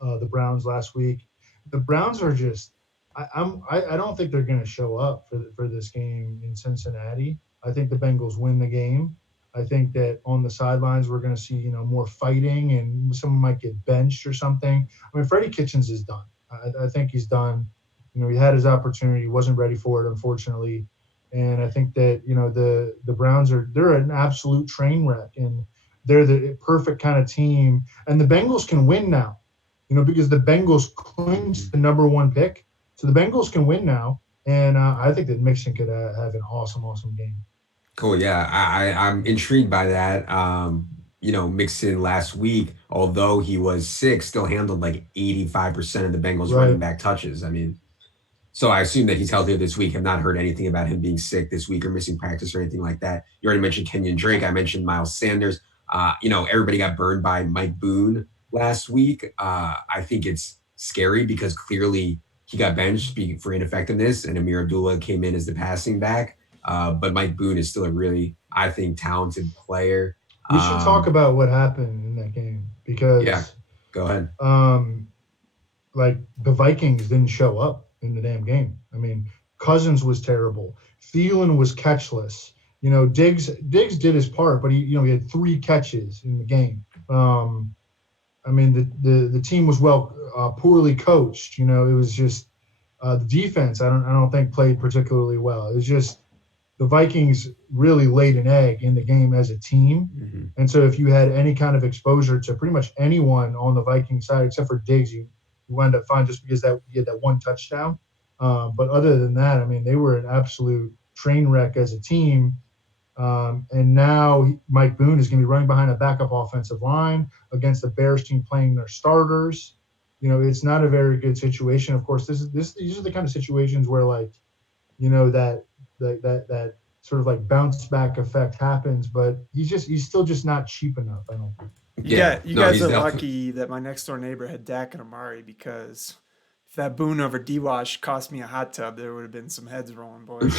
the Browns last week. The Browns are just I don't think they're going to show up for this game in Cincinnati. I think the Bengals win the game. I think that on the sidelines we're going to see more fighting and someone might get benched or something. I mean, Freddie Kitchens is done. I think he's done. He had his opportunity, wasn't ready for it, unfortunately. And I think that the Browns they're an absolute train wreck, and they're the perfect kind of team. And the Bengals can win now, because the Bengals clinched the number 1 pick. So the Bengals can win now. And I think that Mixon could have an awesome, awesome game. Cool. Yeah. I'm intrigued by that. Mixon last week, although he was sick, still handled like 85% of the Bengals running back touches. I mean, so I assume that he's healthier this week. Have not heard anything about him being sick this week or missing practice or anything like that. You already mentioned Kenyon Drake. I mentioned Miles Sanders. Everybody got burned by Mike Boone last week. I think it's scary because clearly he got benched for ineffectiveness, and Amir Abdullah came in as the passing back. But Mike Boone is still a really, I think, talented player. We should talk about what happened in that game because go ahead. Like the Vikings didn't show up in the damn game. I mean, Cousins was terrible. Thielen was catchless. Diggs did his part, but he had 3 catches in the game. I mean, the team was poorly coached. It was just the defense. I don't think played particularly well. It was just the Vikings really laid an egg in the game as a team. Mm-hmm. And so if you had any kind of exposure to pretty much anyone on the Viking side, except for Diggs, you wound up fine just because he had that 1 touchdown. But other than that, I mean, they were an absolute train wreck as a team. And now Mike Boone is going to be running behind a backup offensive line against the Bears team playing their starters. It's not a very good situation. Of course, these are the kind of situations where that sort of like bounce back effect happens, but he's still just not cheap enough, I don't think. You guys are lucky that my next door neighbor had Dak and Amari, because if that Boone over D-Wash cost me a hot tub, there would have been some heads rolling, boys.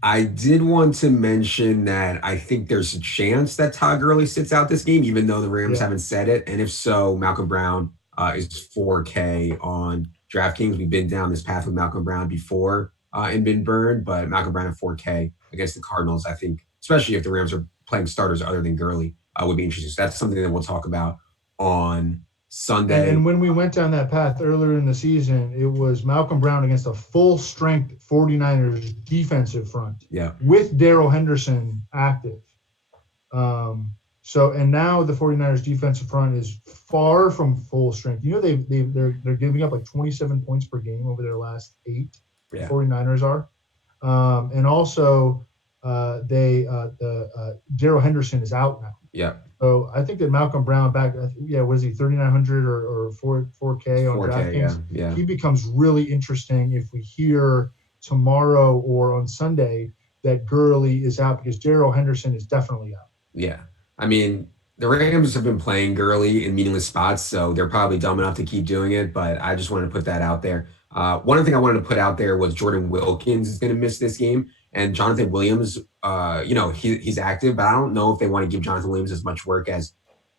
I did want to mention that I think there's a chance that Todd Gurley sits out this game, even though the Rams haven't said it. And if so, Malcolm Brown is 4K on DraftKings. We've been down this path with Malcolm Brown before and been burned, but Malcolm Brown at 4K against the Cardinals, I think, especially if the Rams are playing starters other than Gurley, would be interesting. So that's something that we'll talk about on Sunday. And when we went down that path earlier in the season, it was Malcolm Brown against a full-strength 49ers defensive front with Darrell Henderson active. And now the 49ers defensive front is far from full strength. They're giving up like 27 points per game over their last 8. The 49ers are. And also Darrell Henderson is out now. Yeah. So I think that Malcolm Brown was he 3,900 or 4K on DraftKings? Yeah. He becomes really interesting if we hear tomorrow or on Sunday that Gurley is out, because Darrell Henderson is definitely out. Yeah. I mean, the Rams have been playing Gurley in meaningless spots, so they're probably dumb enough to keep doing it, but I just wanted to put that out there. One thing I wanted to put out there was Jordan Wilkins is going to miss this game. And Jonathan Williams, he's active, but I don't know if they want to give Jonathan Williams as much work as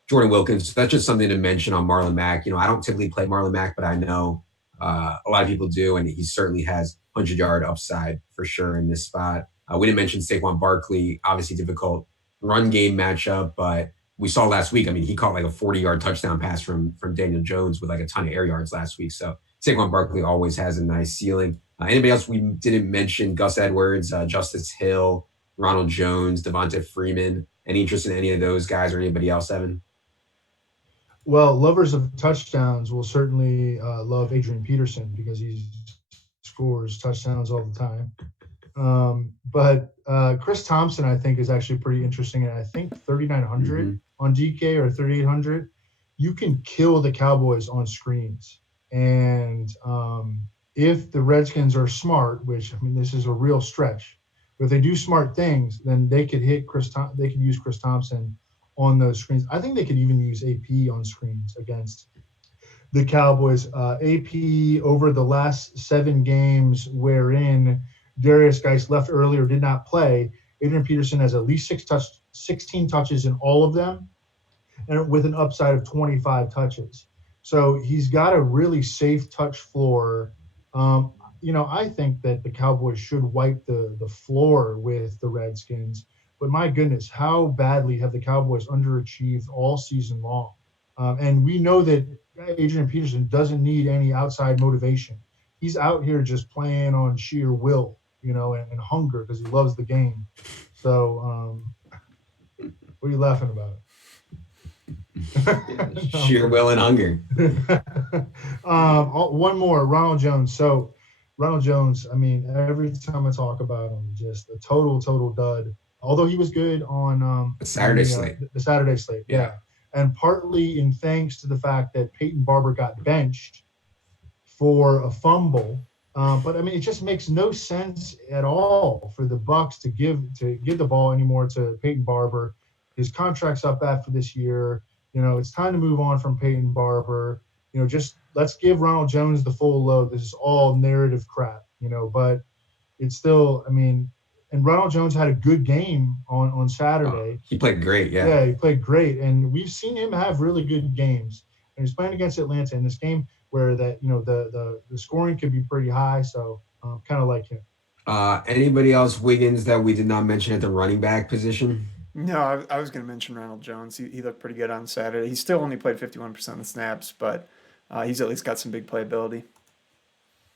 Jordan Wilkins. So that's just something to mention on Marlon Mack. I don't typically play Marlon Mack, but I know a lot of people do, and he certainly has 100-yard upside for sure in this spot. We didn't mention Saquon Barkley, obviously difficult run game matchup, but we saw last week. I mean, he caught like a 40-yard touchdown pass from Daniel Jones with like a ton of air yards last week. So Saquon Barkley always has a nice ceiling. Anybody else we didn't mention? Gus Edwards, Justice Hill, Ronald Jones, Devonta Freeman. Any interest in any of those guys or anybody else, Evan? Well, lovers of touchdowns will certainly love Adrian Peterson because he scores touchdowns all the time. But Chris Thompson, I think, is actually pretty interesting. And I think 3,900 on DK or 3,800, you can kill the Cowboys on screens. And if the Redskins are smart, which, I mean, this is a real stretch, but if they do smart things, then they could they could use Chris Thompson on those screens. I think they could even use AP on screens against the Cowboys. AP over the last 7 games wherein Darius Geis left early or did not play, Adrian Peterson has at least 16 touches in all of them, and with an upside of 25 touches. So he's got a really safe touch floor. I think that the Cowboys should wipe the floor with the Redskins. But my goodness, how badly have the Cowboys underachieved all season long? And we know that Adrian Peterson doesn't need any outside motivation. He's out here just playing on sheer will, and hunger because he loves the game. So what are you laughing about? Sheer will and hunger. One more, Ronald Jones. So Ronald Jones, I mean, every time I talk about him, just a total dud. Although he was good on the Saturday slate. The Saturday slate, yeah. And partly in thanks to the fact that Peyton Barber got benched for a fumble. But I mean, it just makes no sense at all for the Bucs to give the ball anymore to Peyton Barber. His contract's up after this year. It's time to move on from Peyton Barber. Just let's give Ronald Jones the full load. This is all narrative crap, but it's still, I mean, and Ronald Jones had a good game on Saturday. He played great, yeah. Yeah, he played great. And we've seen him have really good games. And he's playing against Atlanta in this game where that, the scoring could be pretty high. So kind of like him. Anybody else, Wiggins, that we did not mention at the running back position? No, I was going to mention Ronald Jones. He looked pretty good on Saturday. He still only played 51% of the snaps, but he's at least got some big playability.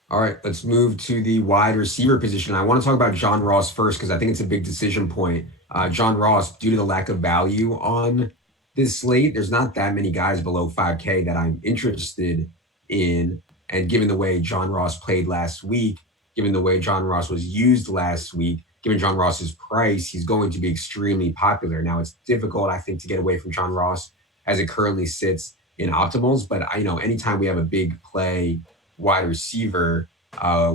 All right, let's move to the wide receiver position. I want to talk about John Ross first because I think it's a big decision point. John Ross, due to the lack of value on this slate, there's not that many guys below 5K that I'm interested in. And given the way John Ross played last week, given the way John Ross was used last week, given John Ross's price, he's going to be extremely popular. Now, it's difficult, I think, to get away from John Ross as it currently sits in optimals. But, anytime we have a big play wide receiver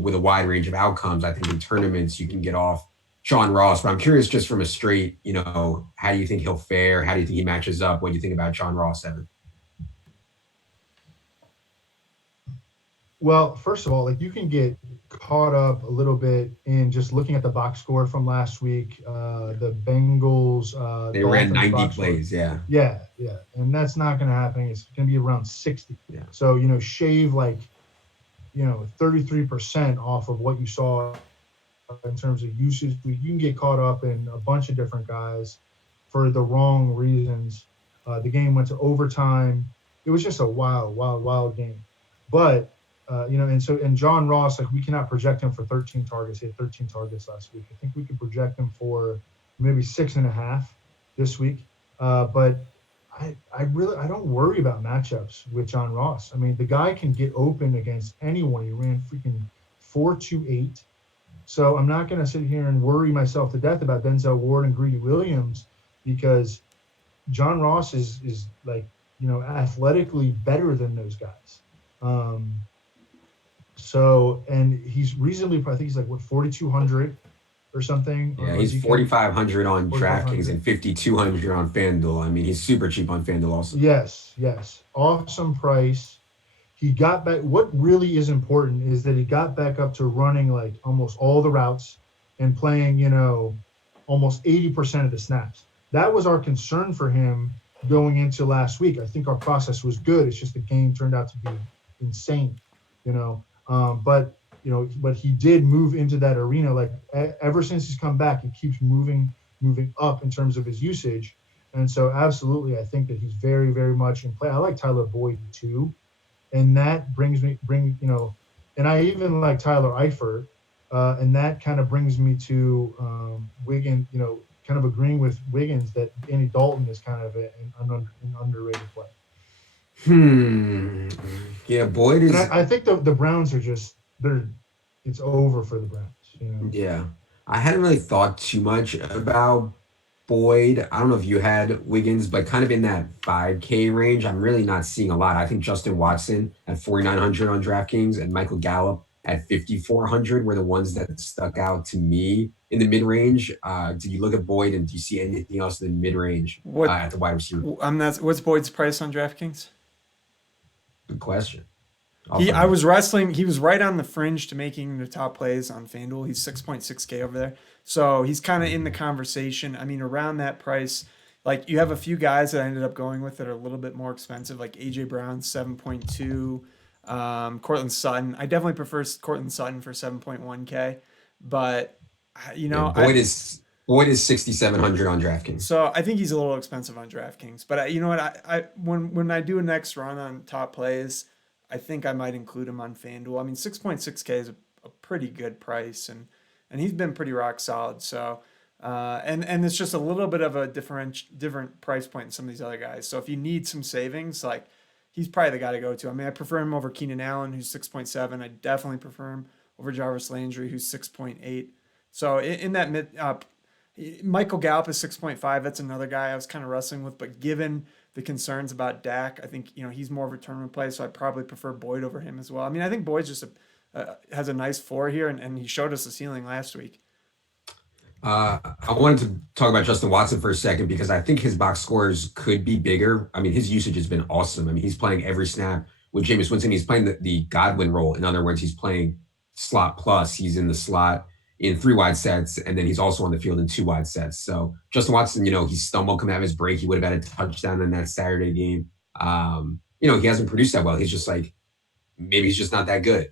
with a wide range of outcomes, I think in tournaments you can get off John Ross. But I'm curious just from a straight, how do you think he'll fare? How do you think he matches up? What do you think about John Ross, Evan? Well, first of all, you can get caught up a little bit in just looking at the box score from last week. The Bengals, they ran 90 plays, yeah. Yeah, and that's not going to happen. It's going to be around 60. Yeah. So, shave 33% off of what you saw in terms of usage. You can get caught up in a bunch of different guys for the wrong reasons. The game went to overtime. It was just a wild game. But and John Ross, we cannot project him for 13 targets. He had 13 targets last week. I think we could project him for maybe 6.5 this week. But I don't worry about matchups with John Ross. I mean, the guy can get open against anyone. He ran freaking 4.28. So I'm not going to sit here and worry myself to death about Denzel Ward and Greedy Williams because John Ross is athletically better than those guys. And he's reasonably, I think he's 4,200 or something. Yeah, he's 4,500 on DraftKings and 5,200 on FanDuel. I mean, he's super cheap on FanDuel also. Yes. Awesome price. He got back. What really is important is that he got back up to running almost all the routes. and playing, almost 80% of the snaps. That was our concern for him going into last week. I think our process was good. It's just the game turned out to be insane, you know. But he did move into that arena. Like ever since he's come back, he keeps moving up in terms of his usage. And so absolutely, I think that he's very, very much in play. I like Tyler Boyd too. And that and I even like Tyler Eifert. And that kind of brings me to Wiggins, kind of agreeing with Wiggins that Andy Dalton is kind of an underrated play. Yeah, Boyd is. And I think the Browns are it's over for the Browns. Yeah, I hadn't really thought too much about Boyd. I don't know if you had Wiggins, but kind of in that 5K range, I'm really not seeing a lot. I think Justin Watson at 4,900 on DraftKings and Michael Gallup at 5,400 were the ones that stuck out to me in the mid range. Did you look at Boyd and do you see anything else in the mid range at the wide receiver? What's Boyd's price on DraftKings? Good question. I was wrestling. He was right on the fringe to making the top plays on FanDuel. He's 6.6K over there. So he's kind of in the conversation. I mean, around that price, like you have a few guys that I ended up going with that are a little bit more expensive, like AJ Brown, 7.2, Cortland Sutton. I definitely prefer Cortland Sutton for 7.1K, but Boyd is 6,700 on DraftKings. So I think he's a little expensive on DraftKings. But you know what? I when I do a next run on top plays, I think I might include him on FanDuel. I mean, 6.6K is a pretty good price, and he's been pretty rock solid. So, and it's just a little bit of a different price point than some of these other guys. So if you need some savings, like he's probably the guy to go to. I mean, I prefer him over Keenan Allen, who's 6.7. I definitely prefer him over Jarvis Landry, who's 6.8. So in that mid, Michael Gallup is 6.5. That's another guy I was kind of wrestling with, but given the concerns about Dak, I think he's more of a tournament play, so I probably prefer Boyd over him as well. I mean, I think Boyd's just has a nice floor here, and he showed us the ceiling last week. I wanted to talk about Justin Watson for a second because I think his box scores could be bigger. I mean, his usage has been awesome. I mean, he's playing every snap with Jameis Winston. He's playing the Godwin role. In other words, he's playing slot plus. He's in the slot in 3 wide sets, and then he's also on the field in 2 wide sets. So Justin Watson, he stumbled coming out of his break. He would have had a touchdown in that Saturday game. He hasn't produced that well. He's just like, maybe he's just not that good,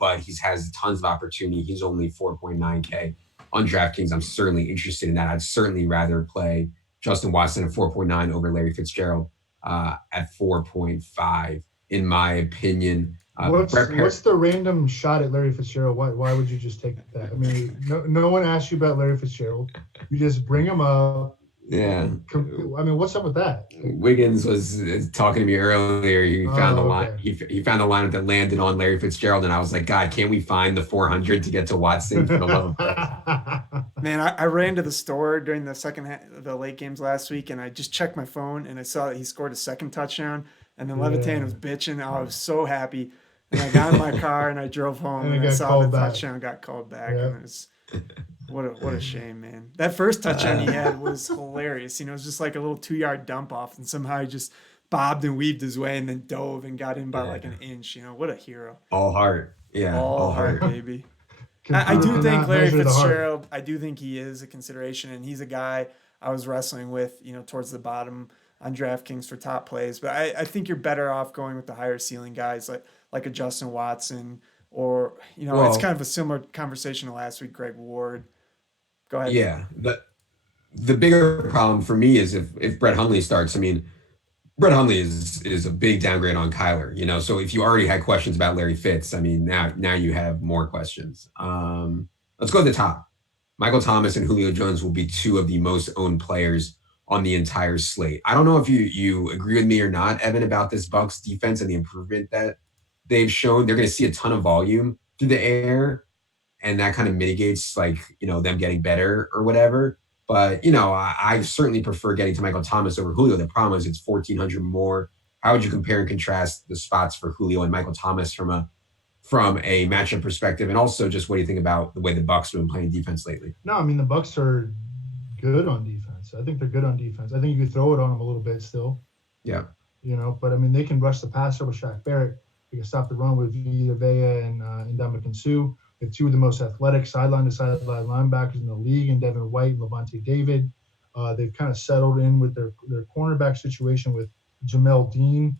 but he has tons of opportunity. He's only 4.9K on DraftKings. I'm certainly interested in that. I'd certainly rather play Justin Watson at 4.9 over Larry Fitzgerald at 4.5, in my opinion. What's the random shot at Larry Fitzgerald? Why would you just take that? I mean, no one asked you about Larry Fitzgerald. You just bring him up. Yeah. I mean, what's up with that? Wiggins was talking to me earlier. He found the line. He found the lineup that landed on Larry Fitzgerald, and I was like, God, can't we find the 400 to get to Watson for the love of God? Man, I ran to the store during the late games last week, and I just checked my phone, and I saw that he scored a second touchdown, and then Levitan was bitching. I was so happy. And I got in my car and I drove home and I saw the touchdown got called back. Yep. And it was what a shame, man. That first touchdown he had was hilarious. It was just like a little 2-yard dump off, and somehow he just bobbed and weaved his way and then dove and got in by like an inch. What a hero. All heart. Yeah. All heart, baby. I do think Larry Fitzgerald, I do think he is a consideration, and he's a guy I was wrestling with, towards the bottom on DraftKings for top plays. But I think you're better off going with the higher ceiling guys like a Justin Watson, or it's kind of a similar conversation to last week, Greg Ward. Go ahead. Yeah, the bigger problem for me is if Brett Hundley starts. I mean, Brett Hundley is a big downgrade on Kyler. So if you already had questions about Larry Fitz, I mean, now you have more questions. Let's go to the top. Michael Thomas and Julio Jones will be 2 of the most owned players on the entire slate. I don't know if you agree with me or not, Evan, about this Bucs defense and the improvement that they've shown. They're going to see a ton of volume through the air, and that kind of mitigates them getting better or whatever. But I certainly prefer getting to Michael Thomas over Julio. The problem is it's 1,400 more. How would you compare and contrast the spots for Julio and Michael Thomas from a matchup perspective, and also just what do you think about the way the Bucs have been playing defense lately? No, I mean the Bucs are good on defense. I think they're good on defense. I think you could throw it on them a little bit still. Yeah. But I mean they can rush the passer with Shaq Barrett. They can stop the run with Vita Vea and Ndamukong Suh. They have two of the most athletic sideline to sideline linebackers in the league, and Devin White and Levante David. They've kind of settled in with their cornerback situation with Jamel Dean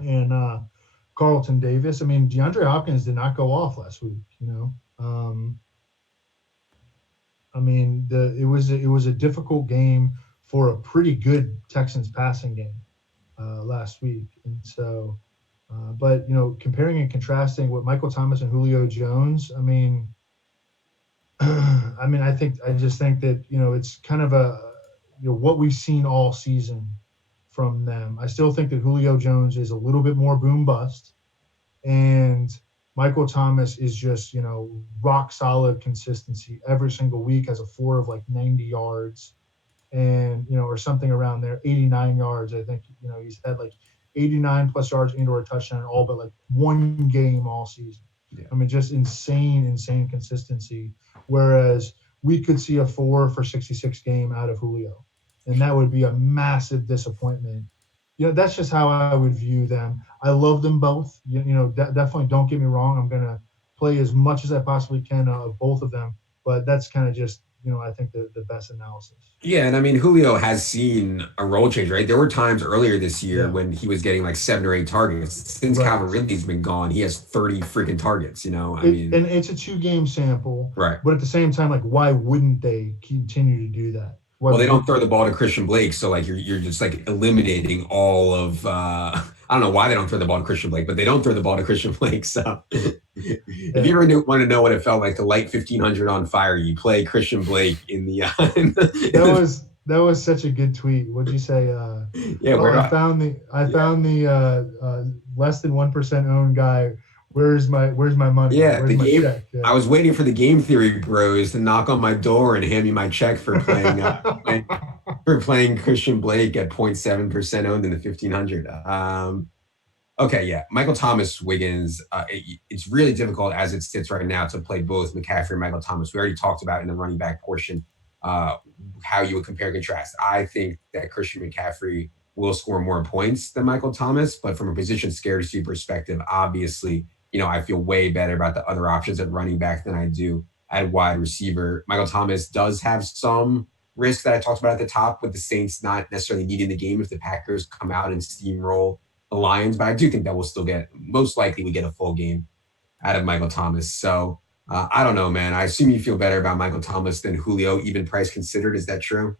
and Carlton Davis. I mean, DeAndre Hopkins did not go off last week. I mean, it was a difficult game for a pretty good Texans passing game last week, and so. But comparing and contrasting with Michael Thomas and Julio Jones, I mean, I just think that it's kind of what we've seen all season from them. I still think that Julio Jones is a little bit more boom bust, and Michael Thomas is just rock solid consistency every single week, has a floor of like 90 yards, and or something around there, 89 yards. I think he's had like 89 plus yards and/or a touchdown in all but like one game all season. Yeah. I mean, just insane consistency. Whereas we could see a 4 for 66 game out of Julio, and that would be a massive disappointment. That's just how I would view them. I love them both. Definitely don't get me wrong. I'm gonna play as much as I possibly can of both of them, but that's kind of just I think the best analysis. Yeah, and I mean Julio has seen a role change, right? There were times earlier this year when he was getting like 7 or 8 targets. Since Calvin Ridley's been gone, he has 30 freaking targets. And it's a 2-game sample, right? But at the same time, like, why wouldn't they continue to do that? Well, they don't throw the ball to Christian Blake, so like you're just like eliminating all of. I don't know why they don't throw the ball to Christian Blake, but they don't throw the ball to Christian Blake. So, if you ever want to know what it felt like to light 1500 on fire, you play Christian Blake in the. That was such a good tweet. What'd you say? I found the less than 1% owned guy. Where's my money? Yeah, Where's my check? I was waiting for the game theory bros to knock on my door and hand me my check for playing playing Christian Blake at 0.7% owned in the 1500. Okay, yeah, Michael Thomas, Wiggins. It's really difficult as it sits right now to play both McCaffrey and Michael Thomas. We already talked about in the running back portion how you would compare and contrast. I think that Christian McCaffrey will score more points than Michael Thomas, but from a position scarcity perspective, obviously, I feel way better about the other options at running back than I do at wide receiver. Michael Thomas does have some risk that I talked about at the top with the Saints not necessarily needing the game if the Packers come out and steamroll the Lions, but I do think that we'll still most likely we get a full game out of Michael Thomas. So I don't know, man. I assume you feel better about Michael Thomas than Julio, even price considered. Is that true?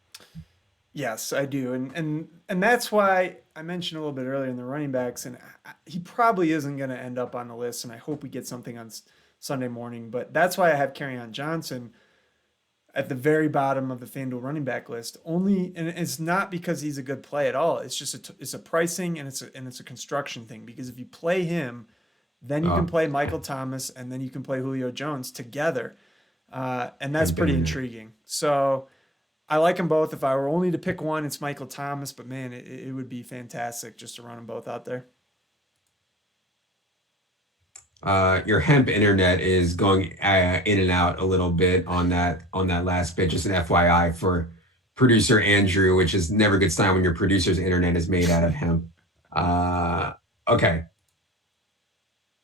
Yes, I do, and that's why I mentioned a little bit earlier in the running backs, and he probably isn't going to end up on the list, and I hope we get something on Sunday morning. But that's why I have Kerryon Johnson at the very bottom of the FanDuel running back list. And it's not because he's a good play at all. It's just it's a pricing and it's a construction thing. Because if you play him, then you can play Michael Thomas, and then you can play Julio Jones together, and that's pretty intriguing. So. I like them both. If I were only to pick one, it's Michael Thomas, but man, it would be fantastic just to run them both out there. Your hemp internet is going in and out a little bit on that last bit. Just an FYI for producer Andrew, which is never a good sign when your producer's internet is made out of hemp. Okay.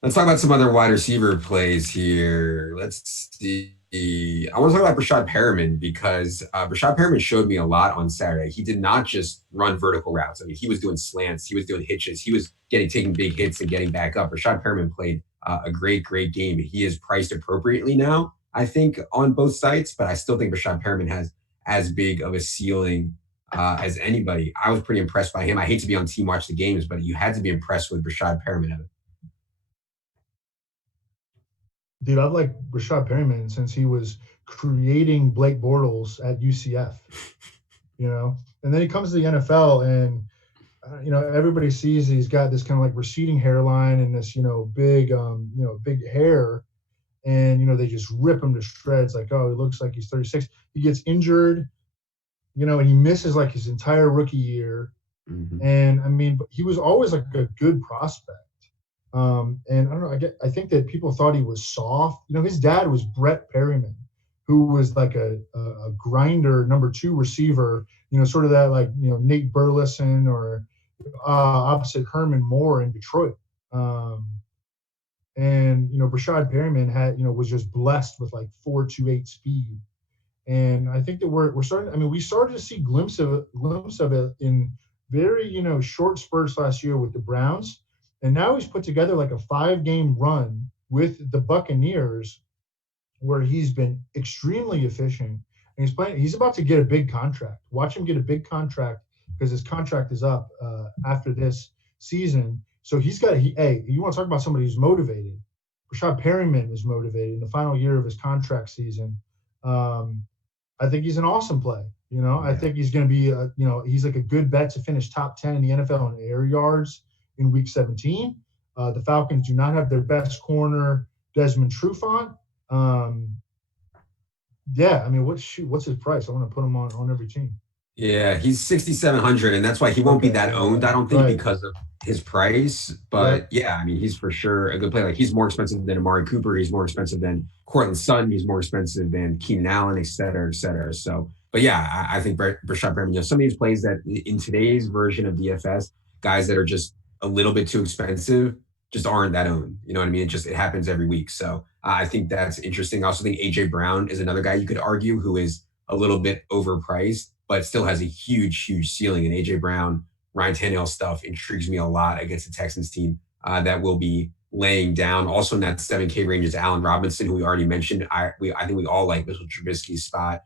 Let's talk about some other wide receiver plays here. Let's see. I want to talk about Brashad Perriman because Brashad Perriman showed me a lot on Saturday. He did not just run vertical routes. I mean, he was doing slants. He was doing hitches. He was taking big hits and getting back up. Brashad Perriman played a great game. He is priced appropriately now, I think, on both sites, but I still think Brashad Perriman has as big of a ceiling as anybody. I was pretty impressed by him. I hate to be on Team Watch the Games, but you had to be impressed with Brashad Perriman. Dude, I've liked Brashad Perriman since he was creating Blake Bortles at UCF, and then he comes to the NFL and, everybody sees he's got this kind of like receding hairline and this, big hair, and, they just rip him to shreds. Like, oh, he looks like he's 36. He gets injured, and he misses like his entire rookie year. Mm-hmm. And I mean, but he was always like a good prospect. And I don't know, I think that people thought he was soft. His dad was Brett Perryman, who was like a grinder number 2 receiver, sort of that like, Nate Burleson or opposite Herman Moore in Detroit. And And Brashad Perryman was just blessed with like 4.28 speed. And I think that we're starting. I mean, we started to see glimpse of it in very short spurts last year with the Browns, and now he's put together like a 5-game run with the Buccaneers, where he's been extremely efficient. And he's playing. He's about to get a big contract. Watch him get a big contract because his contract is up after this season. So he's got. Hey, you want to talk about somebody who's motivated? Rashad Perryman is motivated in the final year of his contract season. I think he's an awesome play. I think he's going to be, he's like a good bet to finish top 10 in the NFL in air yards in week 17. The Falcons do not have their best corner, Desmond Trufant. Yeah, I mean, what's his price? I want to put him on every team. Yeah, he's 6,700, and that's why he won't be that owned, I don't think, Right. because of his price. But yeah, I mean, he's for sure a good player. Like, he's more expensive than Amari Cooper. He's more expensive than Cortland Sutton. He's more expensive than Keenan Allen, et cetera, et cetera. So, but yeah, I think Brashad Perriman, some of these plays that in today's version of DFS, guys that are just a little bit too expensive just aren't that owned. You know what I mean? It happens every week. So I think that's interesting. I also think AJ Brown is another guy you could argue who is a little bit overpriced, but still has a huge, huge ceiling. And AJ Brown, Ryan Tannehill stuff intrigues me a lot against the Texans team that will be laying down. Also in that 7K range is Allen Robinson, who we already mentioned. I think we all like Mitchell Trubisky's spot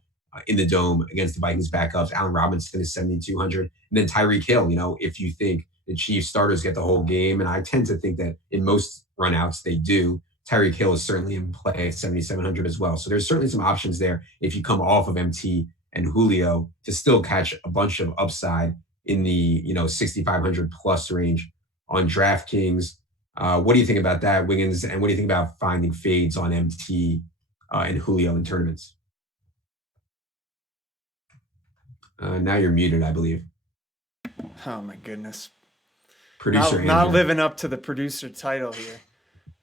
in the dome against the Vikings backups. Allen Robinson is 7,200. And then Tyreek Hill, if you think the Chiefs starters get the whole game, and I tend to think that in most runouts they do, Tyreek Hill is certainly in play at 7,700 as well. So there's certainly some options there if you come off of MT and Julio to still catch a bunch of upside in the 6,500 plus range on DraftKings. What do you think about that, Wiggins? And what do you think about finding fades on MT and Julio in tournaments? Now you're muted, I believe. Oh my goodness. Producer not Andrew. living up to the producer title here.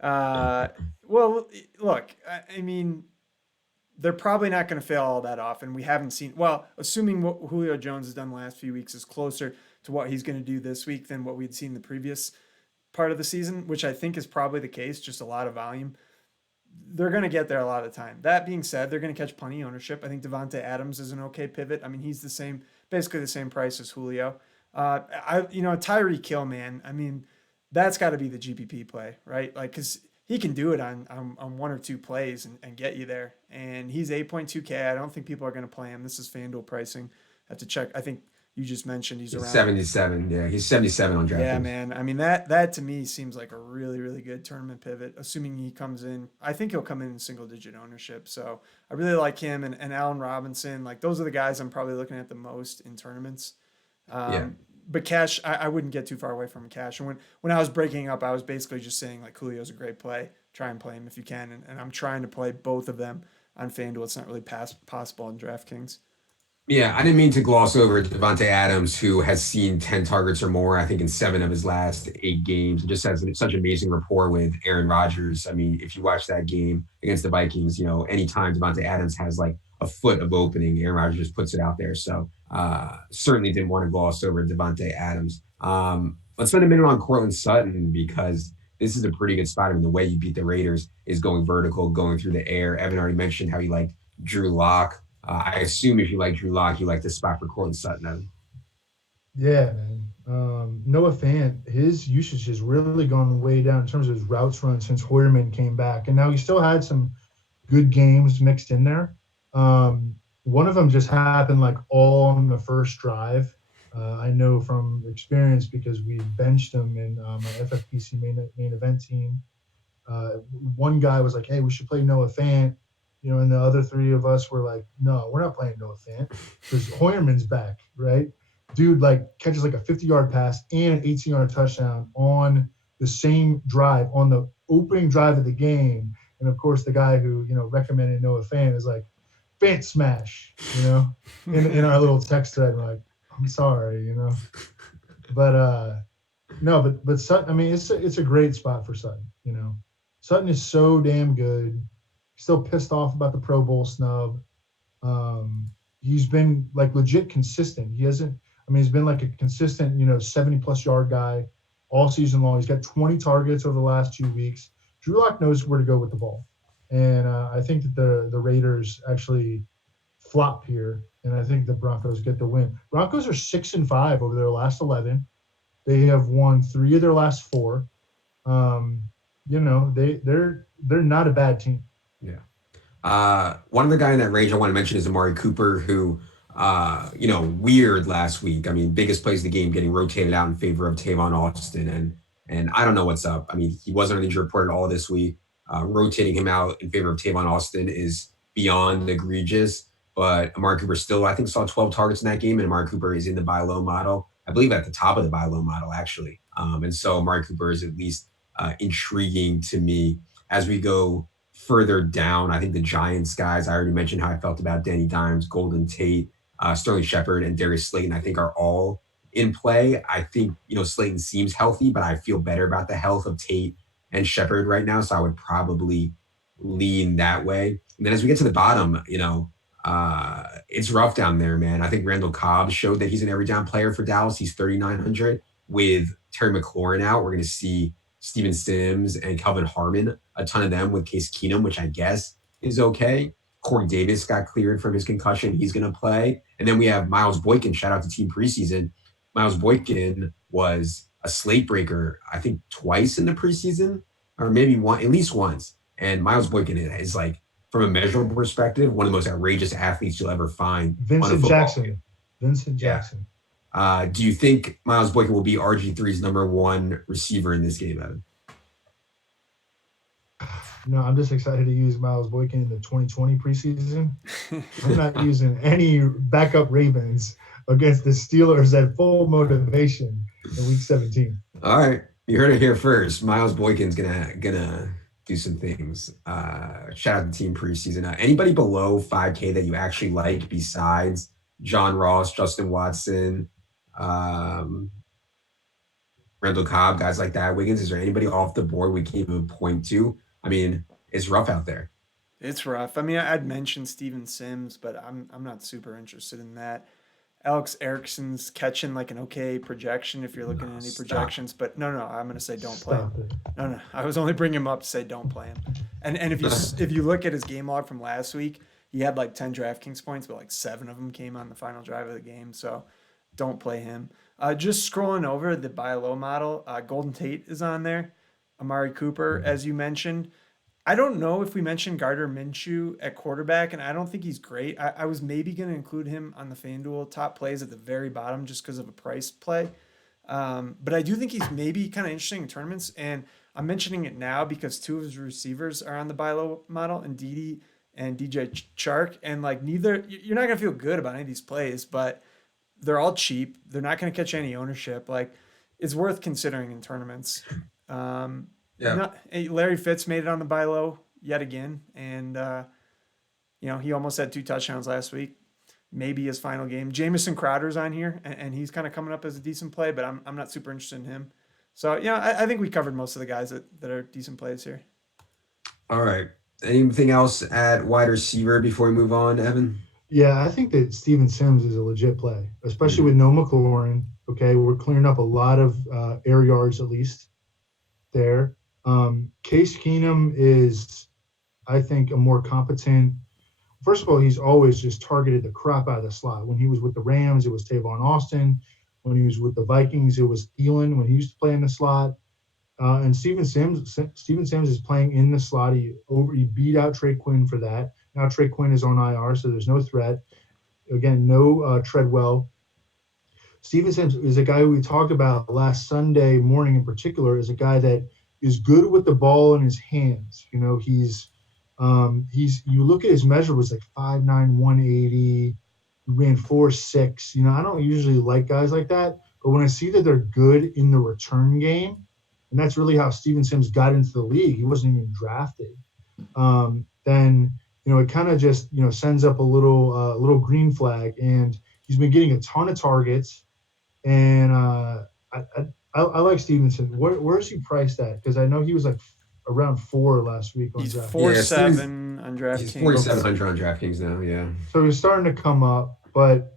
Well, look, I mean, they're probably not going to fail all that often. We haven't seen, well, assuming what Julio Jones has done the last few weeks is closer to what he's going to do this week than what we'd seen the previous part of the season, which I think is probably the case, just a lot of volume. They're going to get there a lot of the time. That being said, they're going to catch plenty of ownership. I think Devontae Adams is an okay pivot. I mean, he's basically the same price as Julio. Tyreek Hill, man. I mean, that's got to be the GPP play, right? Like, because he can do it on one or two plays and get you there. And he's 8.2K. I don't think people are going to play him. This is FanDuel pricing. I have to check. I think you just mentioned he's around 77. Yeah, he's 77 on DraftKings. Yeah, man. I mean, that to me seems like a really, really good tournament pivot, assuming he comes in. I think he'll come in single digit ownership. So I really like him and Allen Robinson. Like, those are the guys I'm probably looking at the most in tournaments. But Cash, I wouldn't get too far away from Cash. And when I was breaking up, I was basically just saying, like, Julio's a great play. Try and play him if you can. And I'm trying to play both of them on FanDuel. It's not really possible on DraftKings. Yeah, I didn't mean to gloss over Devontae Adams, who has seen 10 targets or more, I think, in 7 of his last 8 games. He just has such amazing rapport with Aaron Rodgers. I mean, if you watch that game against the Vikings, anytime Devontae Adams has like a foot of opening, Aaron Rodgers just puts it out there. So certainly didn't want to gloss over Devontae Adams. Let's spend a minute on Cortland Sutton, because this is a pretty good spot. I mean, the way you beat the Raiders is going vertical, going through the air. Evan already mentioned how he liked Drew Lock. I assume if you like Drew Lock, you like this spot for Cortland Sutton. Yeah, man. Noah Fant, his usage has really gone way down in terms of his routes run since Hoyerman came back. And now he still had some good games mixed in there. One of them just happened like all on the first drive. I know from experience because we benched him in my FFPC main event team. One guy was like, hey, we should play Noah Fant. And the other 3 of us were like, no, we're not playing Noah Fant because Hoyerman's back, right? Dude, like, catches like a 50-yard pass and an 18-yard touchdown on the same drive, on the opening drive of the game. And, of course, the guy who, recommended Noah Fant is like, Fant smash, in our little text thread. We're like, I'm sorry, But, no, but Sutton, I mean, it's a great spot for Sutton, Sutton is so damn good. Still pissed off about the Pro Bowl snub. He's been like legit consistent. He's been like a consistent, 70-plus yard guy all season long. He's got 20 targets over the last 2 weeks. Drew Lock knows where to go with the ball, and I think that the Raiders actually flop here, and I think the Broncos get the win. Broncos are 6-5 over their last 11. They have won 3 of their last 4. Um, they're not a bad team. Yeah. One other guy in that range I want to mention is Amari Cooper, who, weird last week. I mean, biggest plays of the game getting rotated out in favor of Tavon Austin, and I don't know what's up. I mean, he wasn't on the injury report at all this week. Rotating him out in favor of Tavon Austin is beyond egregious. But Amari Cooper still, I think, saw 12 targets in that game, and Amari Cooper is in the buy low model. I believe at the top of the buy low model, actually. And so Amari Cooper is at least intriguing to me as we go further down. I think the Giants guys, I already mentioned how I felt about Danny Dimes, Golden Tate, Sterling Shepard, and Darius Slayton, I think are all in play. I think, Slayton seems healthy, but I feel better about the health of Tate and Shepard right now. So I would probably lean that way. And then as we get to the bottom, it's rough down there, man. I think Randall Cobb showed that he's an every down player for Dallas. He's 3,900 with Terry McLaurin out. We're going to see Steven Sims and Kelvin Harmon, a ton of them with Case Keenum, which I guess is okay. Corey Davis got cleared from his concussion. He's going to play. And then we have Miles Boykin. Shout out to Team Preseason. Miles Boykin was a slate breaker, I think, twice in the preseason, or maybe at least once. And Miles Boykin is like, from a measurable perspective, one of the most outrageous athletes you'll ever find. Vincent Jackson. Do you think Miles Boykin will be RG3's number 1 receiver in this game, Evan? No, I'm just excited to use Miles Boykin in the 2020 preseason. I'm not using any backup Ravens against the Steelers at full motivation in Week 17. All right, you heard it here first. Miles Boykin's gonna do some things. Shout out to Team Preseason. Anybody below 5K that you actually like besides John Ross, Justin Watson, Randall Cobb, guys like that? Wiggins, is there anybody off the board we can even point to? I mean, it's rough out there. It's rough. I mean, I'd mentioned Steven Sims, but I'm not super interested in that. Alex Erickson's catching like an okay projection if you're looking at any projections, but no, I'm going to say don't play him. No, I was only bringing him up to say don't play him. And if you look at his game log from last week, he had like 10 DraftKings points, but like 7 of them came on the final drive of the game. So don't play him. Just scrolling over the buy low model, Golden Tate is on there. Amari Cooper, as you mentioned. I don't know if we mentioned Gardner Minshew at quarterback, and I don't think he's great. I was maybe going to include him on the FanDuel top plays at the very bottom just because of a price play. But I do think he's maybe kind of interesting in tournaments, and I'm mentioning it now because 2 of his receivers are on the buy low model, and Dede and DJ Chark, and like neither, you're not going to feel good about any of these plays, but they're all cheap. They're not going to catch any ownership. Like, it's worth considering in tournaments. Larry Fitz made it on the buy low yet again, and he almost had 2 touchdowns last week. Maybe his final game. Jamison Crowder's on here, and he's kind of coming up as a decent play, but I'm not super interested in him. So I think we covered most of the guys that are decent plays here. All right. Anything else at wide receiver before we move on, Evan? Yeah, I think that Steven Sims is a legit play, especially with no McLaurin. Okay, we're clearing up a lot of air yards at least there. Case Keenum is, I think, a more competent. First of all, he's always just targeted the crap out of the slot. When he was with the Rams, it was Tavon Austin. When he was with the Vikings, it was Thielen when he used to play in the slot. And Steven Sims is playing in the slot. He beat out Trey Quinn for that. Now Trey Quinn is on IR, so there's no threat. Again, no Treadwell. Steven Sims is a guy who we talked about last Sunday morning in particular, is a guy that is good with the ball in his hands. He's you look at his measurables like 5'9", 180, he ran 4.6. I don't usually like guys like that, but when I see that they're good in the return game, and that's really how Steven Sims got into the league. He wasn't even drafted. Then it kind of just sends up a little green flag, and he's been getting a ton of targets. And I like Stevenson. Where's he priced at? Because I know he was like around 4 last week. He's 4.7 on DraftKings. He's 4,700 on DraftKings now. Yeah. So he's starting to come up, but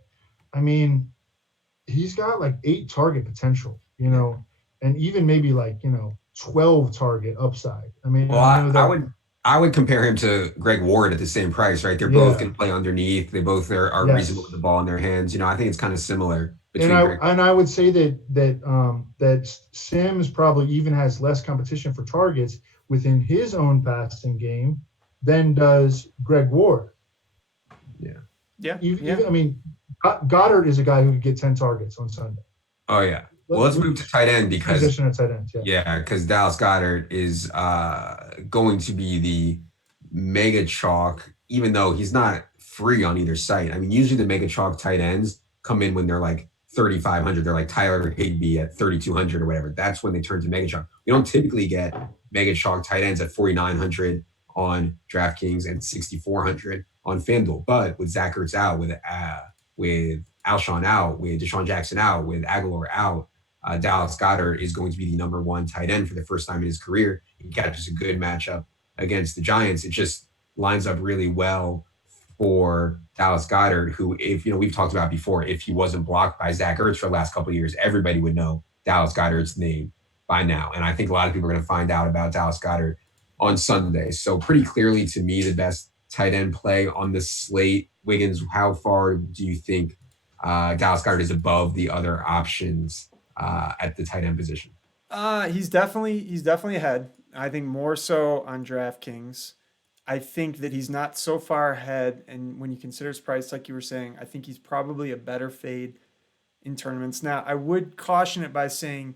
I mean, he's got like 8 target potential. And even maybe like 12 target upside. I mean, Well, I know I that. would compare him to Greg Ward at the same price, right? They're both Yeah. going to play underneath. They both are reasonable with Yes. the ball in their hands. I think it's kind of similar And between I Greg. and I would say that Sims probably even has less competition for targets within his own passing game than does Greg Ward. Yeah. Yeah, yeah. Even I mean, Goddard is a guy who could get 10 targets on Sunday. Oh yeah. Well, let's move to tight end because Transition at tight ends. Yeah. yeah, because Dallas Goddard is going to be the mega chalk, even though he's not free on either site. I mean, usually the mega chalk tight ends come in when they're like 3,500. They're like Tyler Higbee at 3,200 or whatever. That's when they turn to mega chalk. We don't typically get mega chalk tight ends at 4,900 on DraftKings and 6,400 on FanDuel. But with Zach Ertz out, with Alshon out, with Deshaun Jackson out, with Aguilar out, Dallas Goedert is going to be the number one tight end for the first time in his career. He catches a good matchup against the Giants. It just lines up really well for Dallas Goedert, who, if we've talked about before, if he wasn't blocked by Zach Ertz for the last couple of years, everybody would know Dallas Goedert's name by now. And I think a lot of people are going to find out about Dallas Goedert on Sunday. So pretty clearly, to me, the best tight end play on the slate. Wiggins, how far do you think Dallas Goedert is above the other options at the tight end position? He's definitely ahead. I think more so on DraftKings. I think that he's not so far ahead, and when you consider his price, like you were saying, I think he's probably a better fade in tournaments. Now, I would caution it by saying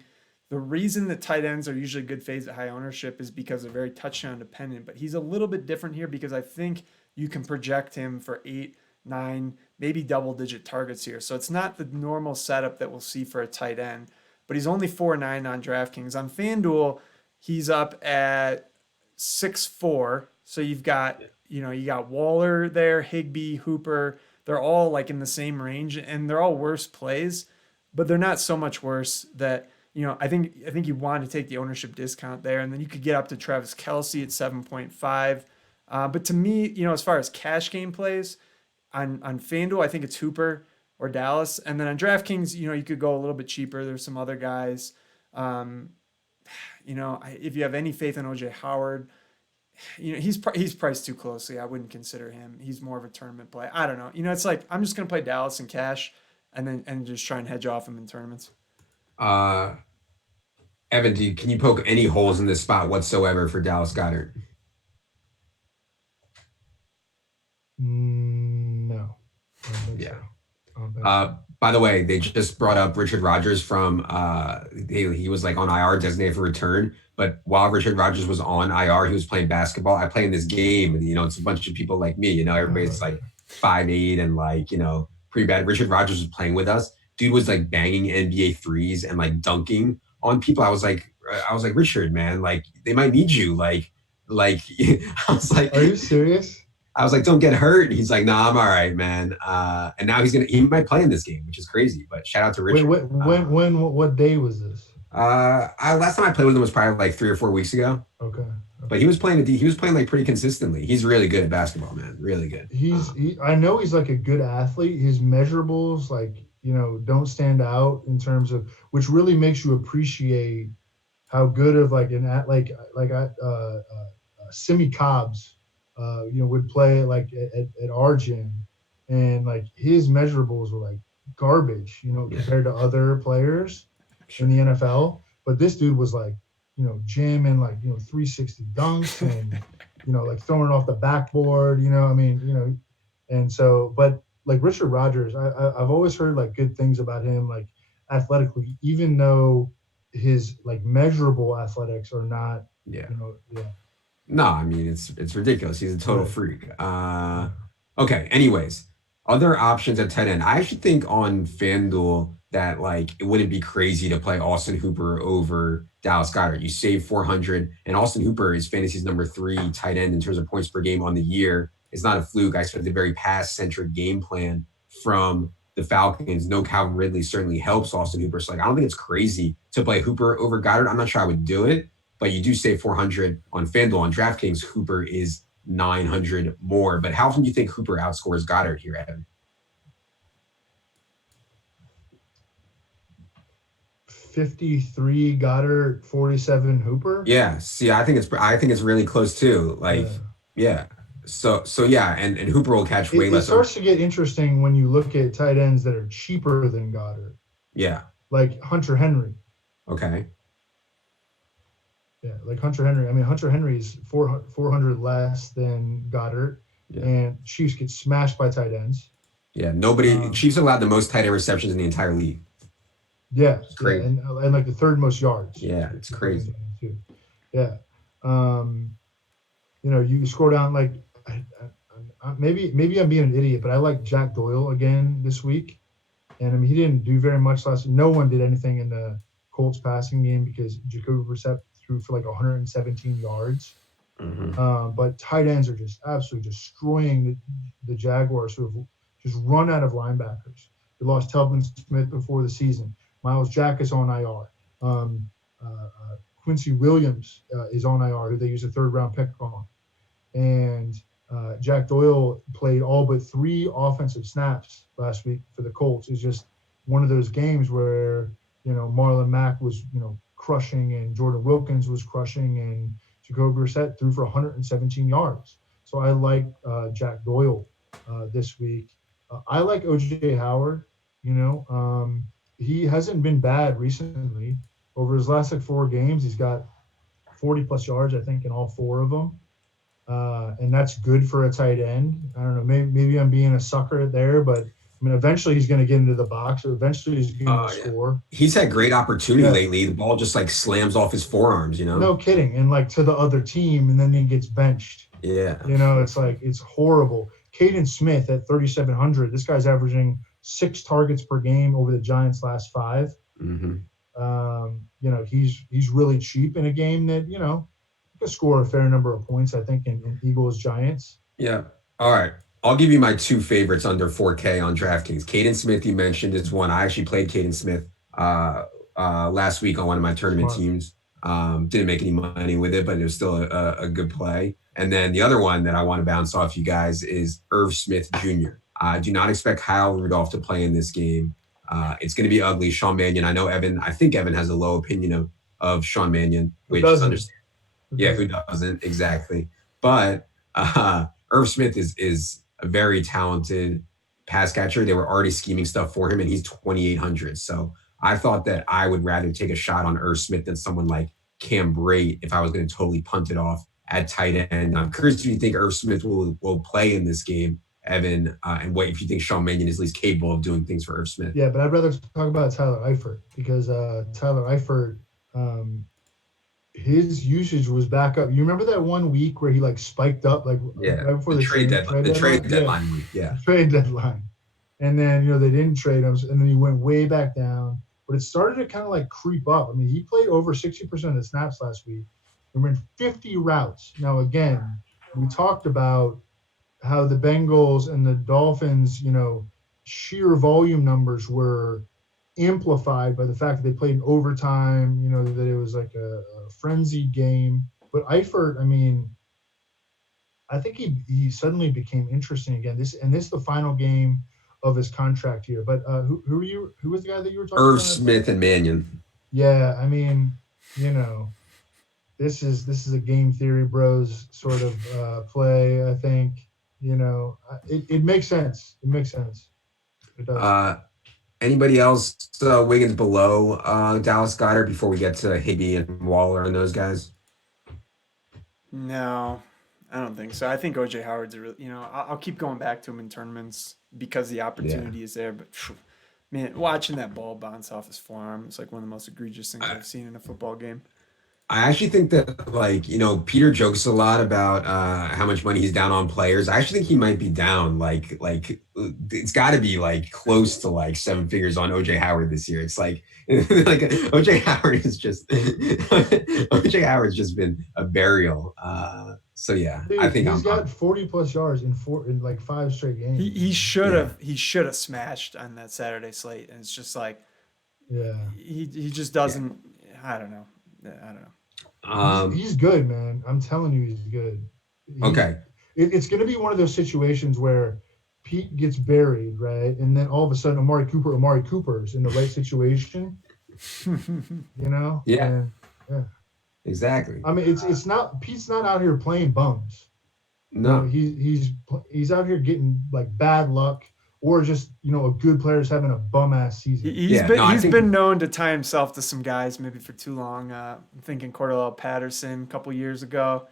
the reason that tight ends are usually good fades at high ownership is because they're very touchdown dependent. But he's a little bit different here because I think you can project him for 8, 9, maybe double digit targets here. So it's not the normal setup that we'll see for a tight end. But he's only 4.9 on DraftKings. On FanDuel, he's up at 6.4. So you've got, you got Waller there, Higbee, Hooper. They're all like in the same range, and they're all worse plays, but they're not so much worse that I think you want to take the ownership discount there, and then you could get up to Travis Kelce at 7.5. But to me, as far as cash game plays on FanDuel, I think it's Hooper or Dallas, and then on DraftKings, you could go a little bit cheaper. There's some other guys. If you have any faith in OJ Howard, he's priced too closely. I wouldn't consider him. He's more of a tournament play. I don't know. It's like I'm just gonna play Dallas in cash, and just try and hedge off him in tournaments. Evan, can you poke any holes in this spot whatsoever for Dallas Goedert? No. Yeah. So. By the way, they just brought up Richard Rodgers from he was like on IR, designated for return. But while Richard Rodgers was on IR, he was playing basketball. I play in this game, and it's a bunch of people like me. Everybody's like 5'8" and like pretty bad. Richard Rodgers was playing with us. Dude was like banging NBA threes and like dunking on people. I was like, Richard, man, like they might need you. Like I was like, are you serious? I was like, don't get hurt. He's like, nah, I'm all right, man. And now he might play in this game, which is crazy. But shout out to Richard. Wait, what day was this? Last time I played with him was probably like 3 or 4 weeks ago. Okay. But he was playing like pretty consistently. He's really good at basketball, man. Really good. I know he's like a good athlete. His measurables, like, don't stand out in terms of, which really makes you appreciate how good of like Simi Cobbs, would play like at our gym, and like his measurables were like garbage, compared to other players in the NFL. But this dude was like, jamming like 360 dunks and like throwing it off the backboard. And so, but like Richard Rodgers, I've always heard like good things about him, like athletically, even though his like measurable athletics are not. Yeah. Yeah. No, I mean it's ridiculous. He's a total freak. Okay. Anyways, other options at tight end. I actually think on FanDuel that like it wouldn't be crazy to play Austin Hooper over Dallas Goedert. You save 400, and Austin Hooper is fantasy's number 3 tight end in terms of points per game on the year. It's not a fluke. I expect a very pass-centric game plan from the Falcons. No Calvin Ridley certainly helps Austin Hooper. So like I don't think it's crazy to play Hooper over Goedert. I'm not sure I would do it, but you do save 400 on FanDuel. On DraftKings, Hooper is 900 more. But how often do you think Hooper outscores Goedert here, Evan? 53 Goddard, 47 Hooper. Yeah. See, I think it's really close too. Like, Yeah. yeah. So yeah, and Hooper will catch way It less on. starts to get interesting when you look at tight ends that are cheaper than Goddard, Yeah. like Hunter Henry. Okay. Yeah, like Hunter Henry. I mean, Hunter Henry's 400 less than Goddard, Yeah. and Chiefs get smashed by tight ends. Yeah. Nobody. Um, Chiefs allowed the most tight end receptions in the entire league. yeah, It's yeah, crazy. and like the third most yards. Yeah, it's Opposing crazy. tight ends too. Yeah. Um, you scroll down like maybe I'm being an idiot, but I like Jack Doyle again this week. And I mean, he didn't do very much last week. No one did anything in the Colts passing game because Jacoby Brissett threw for like 117 yards. Hmm. But tight ends are just absolutely destroying the Jaguars, who have just run out of linebackers. They lost Telvin Smith before the season. Miles Jack is on IR. Quincy Williams is on IR, who they used a third-round pick on. And Jack Doyle played all but 3 offensive snaps last week for the Colts. It's just one of those games where, Marlon Mack was, crushing, and Jordan Wilkins was crushing, and Jacoby Brissett threw for 117 yards. So I like Jack Doyle this week. I like O.J. Howard. He hasn't been bad recently. Over his last 4 games, he's got 40-plus yards, I think, in all 4 of them. And that's good for a tight end. I don't know. Maybe I'm being a sucker there, but I mean, eventually he's going to get into the box, or eventually he's going to Yeah. score. He's had great opportunity Yeah. lately. The ball just like slams off his forearms, No kidding. And like to the other team, and then he gets benched. Yeah. It's like, it's horrible. Caden Smith at 3,700. This guy's averaging 6 targets per game over the Giants' last 5. Hmm. He's really cheap in a game that, could score a fair number of points, I think, in Eagles Giants. Yeah. All right. I'll give you my 2 favorites under 4K on DraftKings. Caden Smith, you mentioned, is one. I actually played Caden Smith last week on one of my tournament Smart. teams. Didn't make any money with it, but it was still a good play. And then the other one that I want to bounce off you guys is Irv Smith Jr. I do not expect Kyle Rudolph to play in this game. It's going to be ugly. Sean Mannion. I think Evan has a low opinion of Sean Mannion, which is understandable. Yeah, who doesn't? Exactly. But Irv Smith is a very talented pass catcher. They were already scheming stuff for him, and he's 2,800. So I thought that I would rather take a shot on Irv Smith than someone like Cam Brate if I was going to totally punt it off at tight end. I'm curious if you think Irv Smith will play in this game, Evan, and what if you think Sean Mannion is at least capable of doing things for Irv Smith. Yeah, but I'd rather talk about Tyler Eifert, because Tyler Eifert, his usage was back up. You remember that one week where he like spiked up, like right before the trade deadline? Week, yeah. Trade deadline. And then, they didn't trade him, and then he went way back down. But it started to kind of like creep up. I mean, he played over 60% of the snaps last week and ran 50 routes. Now, again, we talked about how the Bengals and the Dolphins, sheer volume numbers were amplified by the fact that they played in overtime, that it was like a frenzied game. But Eifert, I mean, I think he suddenly became interesting again. This is the final game of his contract year. But who was the guy that you were talking about? Irv Smith and Mannion. Yeah, I mean, this is a game theory bros sort of play. I think, it makes sense. It makes sense. It does. Anybody else Wiggins below Dallas Goedert before we get to Higby and Waller and those guys? No, I don't think so. I think OJ Howard's a really, I'll keep going back to him in tournaments because the opportunity is there. But man, watching that ball bounce off his forearm is like one of the most egregious things I've seen in a football game. I actually think that, like, Peter jokes a lot about how much money he's down on players. I actually think he might be down like it's got to be like close to like 7 figures on OJ Howard this year. It's like OJ Howard is just OJ Howard's just been a burial. So yeah, Dude, I think he's got 40+ yards in like 5 straight games. He should have smashed on that Saturday slate, and it's just like he just doesn't. Yeah. I don't know. He's good, man. I'm telling you, he's good. Okay. It's going to be one of those situations where Pete gets buried, right? And then all of a sudden, Amari Cooper's in the right situation. You know, Yeah, and yeah, exactly. I mean, it's not Pete's not out here playing bums. You know, No. he's out here getting like bad luck or just a good player's having a bum ass season. Yeah, no, I He's think been known to tie himself to some guys maybe for too long. I'm thinking Cordell Patterson a couple years ago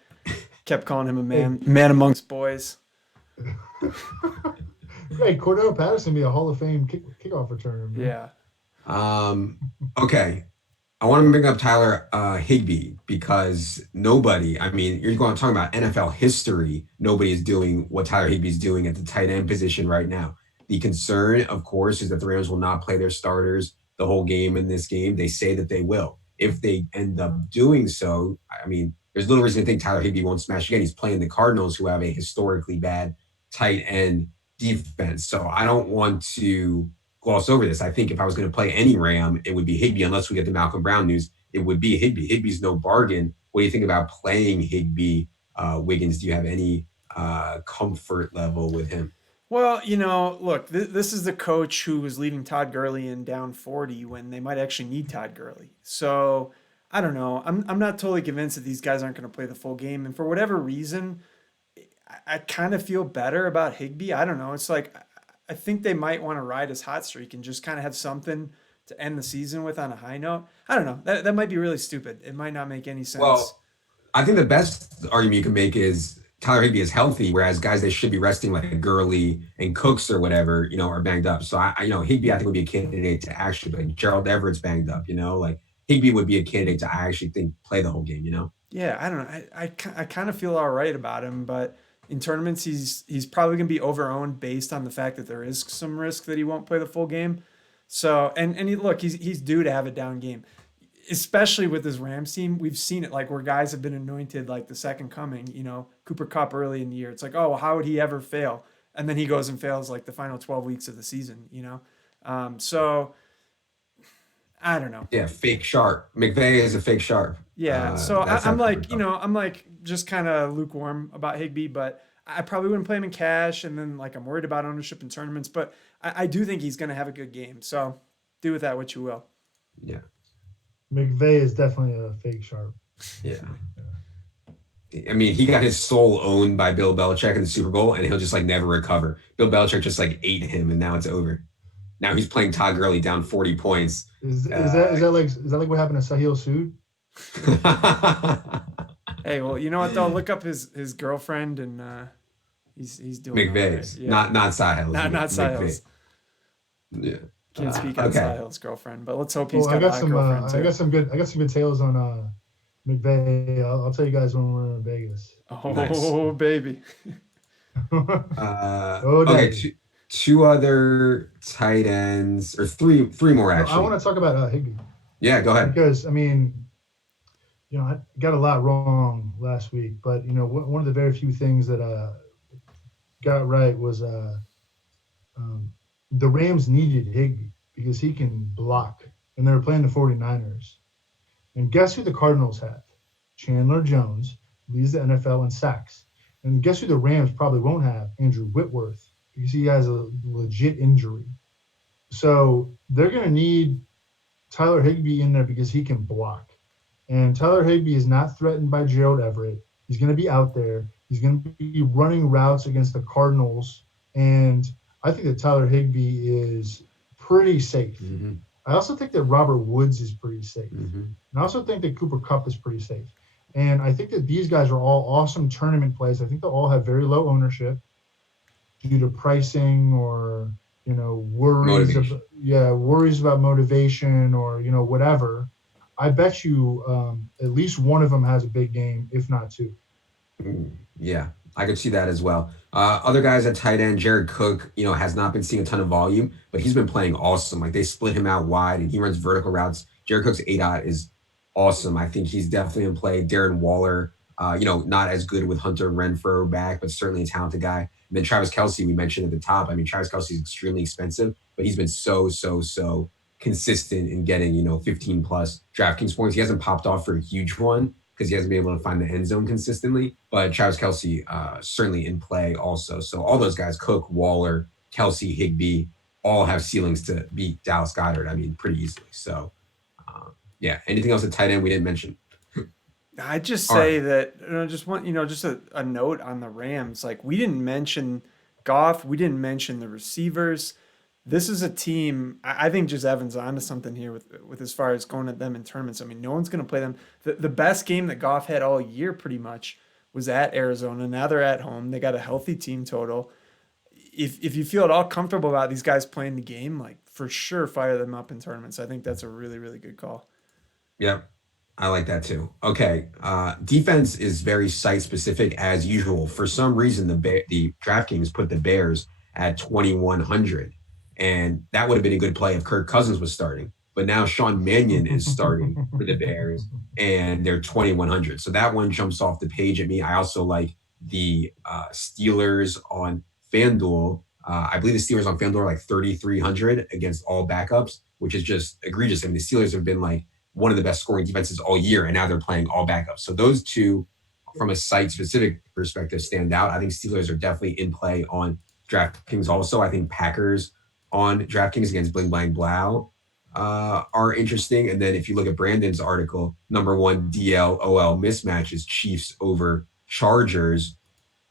kept calling him a Hey, man amongst boys. hey, Cordell Patterson be a Hall of Fame kickoff returner, man. Yeah. um okay. I want to bring up Tyler Higbee because nobody, I mean, you're going to talk about NFL history. Nobody is doing what Tyler Higbee's doing at the tight end position right now. The concern, of course, is that the Rams will not play their starters the whole game in this game. They say that they will. If they end up doing so, I mean, there's little reason to think Tyler Higbee won't smash again. He's playing the Cardinals, who have a historically bad tight end defense. So I don't want to gloss over this. I think if I was going to play any Ram, it would be Higbee, unless we get the Malcolm Brown news. It would be Higbee. Higbee's no bargain. What do you think about playing Higbee? Wiggins, do you have any comfort level with him? Well, look, this is the coach who was leaving Todd Gurley in down 40 when they might actually need Todd Gurley. So I don't know. I'm not totally convinced that these guys aren't going to play the full game. And for whatever reason, I kind of feel better about Higbee. I don't know. It's like I think they might want to ride his hot streak and just kind of have something to end the season with on a high note. I don't know. That might be really stupid. It might not make any sense. Well, I think the best argument you can make is Tyler Higbee is healthy, whereas guys they should be resting like Gurley and Cooks or whatever, are banged up. So Higbee I think would be a candidate to actually like Gerald Everett's banged up, like Higbee would be a candidate to I actually think play the whole game. Yeah, I don't know. I kind of feel all right about him, but in tournaments he's probably going to be overowned based on the fact that there is some risk that he won't play the full game. So look, he's due to have a down game, especially with this Rams team. We've seen it like where guys have been anointed like the second coming. Cooper Kupp early in the year. It's like, oh, well, how would he ever fail? And then he goes and fails like the final 12 weeks of the season. So I don't know. Yeah, fake sharp. McVay is a fake sharp. Yeah, so That's how I'm Cooper like, Kupp. I'm like just kind of lukewarm about Higby, but I probably wouldn't play him in cash. And then like I'm worried about ownership in tournaments, but I do think he's going to have a good game. So do with that what you will. Yeah, McVay is definitely a fake sharp. yeah. I mean, he got his soul owned by Bill Belichick in the Super Bowl, and he'll just like never recover. Bill Belichick just like ate him, and now it's over. Now he's playing Todd Gurley down 40 points. Is that like what happened to Sahil Sood? Hey, well, you know what though? Look up his girlfriend, and he's doing all right. McVay's, Yeah, not Sahil's. not McVay. Sahil's. Yeah. Can't speak on Okay. Sahil's girlfriend, but let's hope he's Well, got a hot girlfriend too. I got some good tales on McVay. I'll tell you guys when we're in Vegas. Oh, Nice. baby. Okay, Daddy. two other tight ends, or three more I actually. want to talk about Higbee Yeah, go ahead. because I mean, I got a lot wrong last week, but one of the very few things that got right was the Rams needed Higbee because he can block, and they were playing the 49ers. And guess who the Cardinals have? Chandler Jones leads the NFL in sacks. And guess who the Rams probably won't have? Andrew Whitworth, because he has a legit injury. So they're going to need Tyler Higbee in there because he can block. And Tyler Higbee is not threatened by Gerald Everett. He's going to be out there. He's going to be running routes against the Cardinals. And I think that Tyler Higbee is pretty safe. Mm-hmm. I also think that Robert Woods is pretty safe. Mm-hmm. And I also think that Cooper Kupp is pretty safe. And I think that these guys are all awesome tournament plays. I think they'll all have very low ownership due to pricing or, worries about motivation or, whatever. I bet you at least one of them has a big game, if not two. Yeah, I could see that as well. Other guys at tight end, Jared Cook, has not been seeing a ton of volume, but he's been playing awesome. Like they split him out wide and he runs vertical routes. Jared Cook's ADOT is awesome. I think he's definitely in play. Darren Waller, not as good with Hunter Renfrow back, but certainly a talented guy. And then Travis Kelce, we mentioned at the top. I mean, Travis Kelce is extremely expensive, but he's been so consistent in getting, 15 plus DraftKings points. He hasn't popped off for a huge one because he hasn't been able to find the end zone consistently. But Travis Kelce certainly in play also. So all those guys, Cook, Waller, Kelce, Higbee, all have ceilings to beat Dallas Goedert. I mean, pretty easily. So Yeah. Anything else at tight end we didn't mention? I'd just All right. say that just one, just a note on the Rams. Like we didn't mention Goff, we didn't mention the receivers. This is a team. I think just Evans onto something here with as far as going at them in tournaments. I mean, no one's going to play them. The best game that Goff had all year, pretty much, was at Arizona. Now they're at home. They got a healthy team total. If you feel at all comfortable about these guys playing the game, like for sure, fire them up in tournaments. I think that's a really really good call. Yep. I like that too. Okay. Defense is very site specific as usual. For some reason, the DraftKings put the Bears at 2,100, and that would have been a good play if Kirk Cousins was starting. But now Sean Mannion is starting for the Bears, and they're 2,100. So that one jumps off the page at me. I also like the Steelers on FanDuel. I believe the Steelers on FanDuel are like 3,300 against all backups, which is just egregious. I mean, the Steelers have been like one of the best scoring defenses all year, and now they're playing all backups. So those two, from a site-specific perspective, stand out. I think Steelers are definitely in play on DraftKings also. I think Packers on DraftKings against Bling Blang Blau are interesting. And then if you look at Brandon's article, number one DL/OL mismatch is Chiefs over Chargers.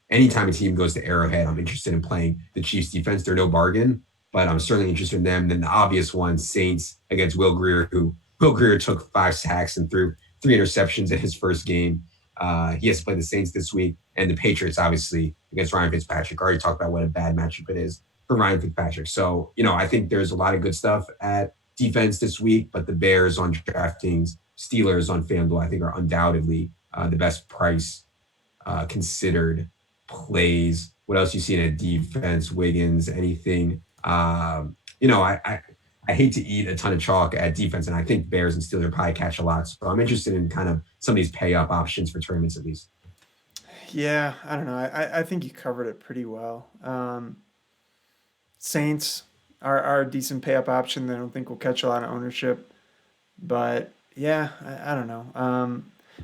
Anytime a team goes to Arrowhead, I'm interested in playing the Chiefs defense. They're no bargain, but I'm certainly interested in them. Then the obvious one, Saints against Will Grier, who Will Grier took 5 sacks and threw 3 interceptions in his first game. He has to play the Saints this week, and the Patriots, obviously, against Ryan Fitzpatrick. I already talked about what a bad matchup it is for Ryan Fitzpatrick. So, I think there's a lot of good stuff at defense this week, but the Bears on DraftKings, Steelers on FanDuel, I think are undoubtedly the best price considered plays. What else you see in a defense? Wiggins, anything? I hate to eat a ton of chalk at defense, and I think Bears and Steelers probably catch a lot. So I'm interested in kind of some of these pay up options for tournaments at least. Yeah, I don't know. I think you covered it pretty well. Saints are a decent pay up option. I don't think we'll catch a lot of ownership, but yeah, I don't know.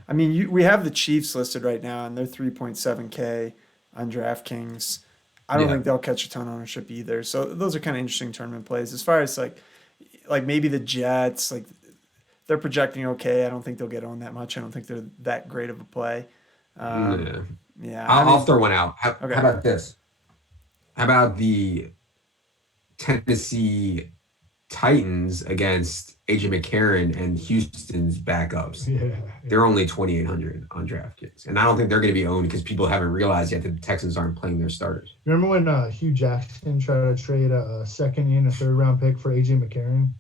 I mean, we have the Chiefs listed right now, and they're 3.7K on DraftKings. I don't Yeah. think they'll catch a ton of ownership either. So those are kind of interesting tournament plays. As far as like maybe the Jets, like they're projecting okay. I don't think they'll get owned that much. I don't think they're that great of a play. Yeah. Yeah, I'll throw one out. okay. How about this? How about the Tennessee Titans against AJ McCarron and Houston's backups? Yeah. They're only 2,800 on DraftKings, and I don't think they're going to be owned because people haven't realized yet that the Texans aren't playing their starters. Remember when Hugh Jackson tried to trade a second and a third round pick for AJ McCarron?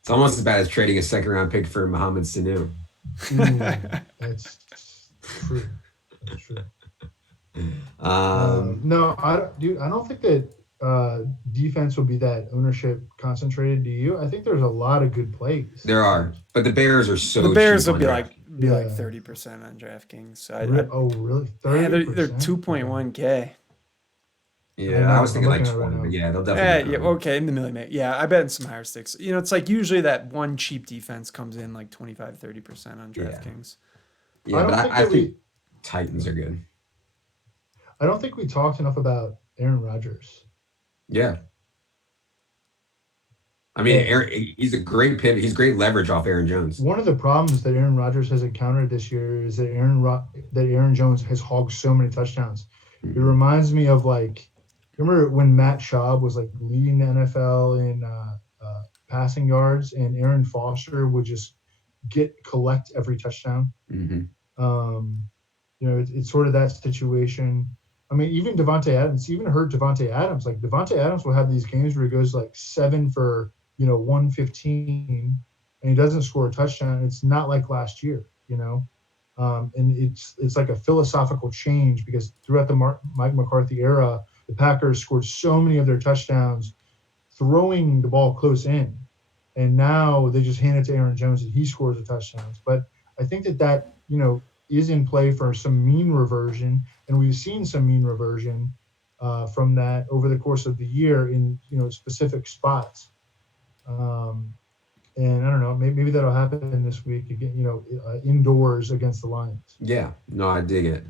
It's almost as bad as trading a second round pick for Mohamed Sanu. Ooh, that's true. That's true. No, I don't think that defense will be that ownership concentrated. Do you? I think there's a lot of good plays. There are, but the Bears are so. The Bears cheap will be on like Yeah. 30% on DraftKings. So Oh, really? yeah, 30%? they're 2.1K. Yeah, I was thinking like I'm looking at it 20, right but now. yeah, they'll Yeah, definitely. yeah, okay, in the million. Yeah, I bet in some higher stakes. It's like usually that one cheap defense comes in like 25-30% on Yeah. DraftKings. Yeah, but I that think Titans are good. I don't think we talked enough about Aaron Rodgers. Yeah. I mean, Yeah. he's a great pivot. He's great leverage off Aaron Jones. One of the problems that Aaron Rodgers has encountered this year is that Aaron Jones has hogged so many touchdowns. It reminds me of remember when Matt Schaub was like leading the NFL in passing yards, and Aaron Foster would just collect every touchdown. Mm-hmm. It's sort of that situation. I mean, even Devontae Adams, even hurt Devontae Adams. Like Devontae Adams will have these games where he goes like 7 for 115, and he doesn't score a touchdown. It's not like last year, and it's like a philosophical change because throughout the Mike McCarthy era, the Packers scored so many of their touchdowns throwing the ball close in, and now they just hand it to Aaron Jones and he scores the touchdowns. But I think that is in play for some mean reversion, and we've seen some mean reversion from that over the course of the year in specific spots. And I don't know, maybe that'll happen this week again, indoors against the Lions. Yeah, no, I dig it.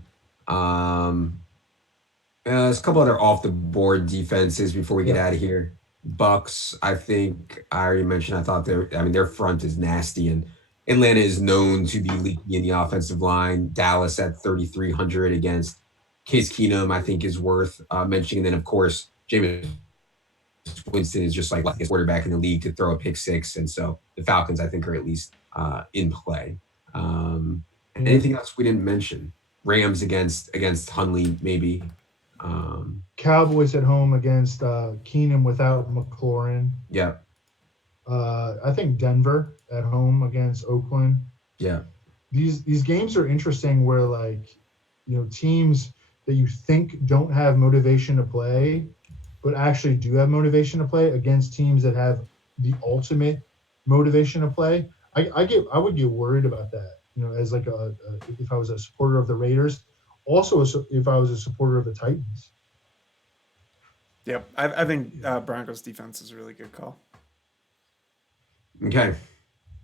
There's a couple other off the board defenses before we get out of here. Bucks, I think I already mentioned. I thought their front is nasty, and Atlanta is known to be leaky in the offensive line. Dallas at 3,300 against Case Keenum, I think, is worth mentioning. And then, of course, Jameis Winston is just like the quarterback in the league to throw a pick six. And so the Falcons, I think, are at least in play. Anything else we didn't mention? Rams against Hundley, maybe. Cowboys at home against Keenum without McLaurin. Yeah. I think Denver at home against Oakland. Yeah. These games are interesting where, like, teams that you think don't have motivation to play, but actually do have motivation to play against teams that have the ultimate motivation to play. I would get worried about that, as like if I was a supporter of the Raiders, also if I was a supporter of the Titans. Yep, I think Broncos defense is a really good call. Okay.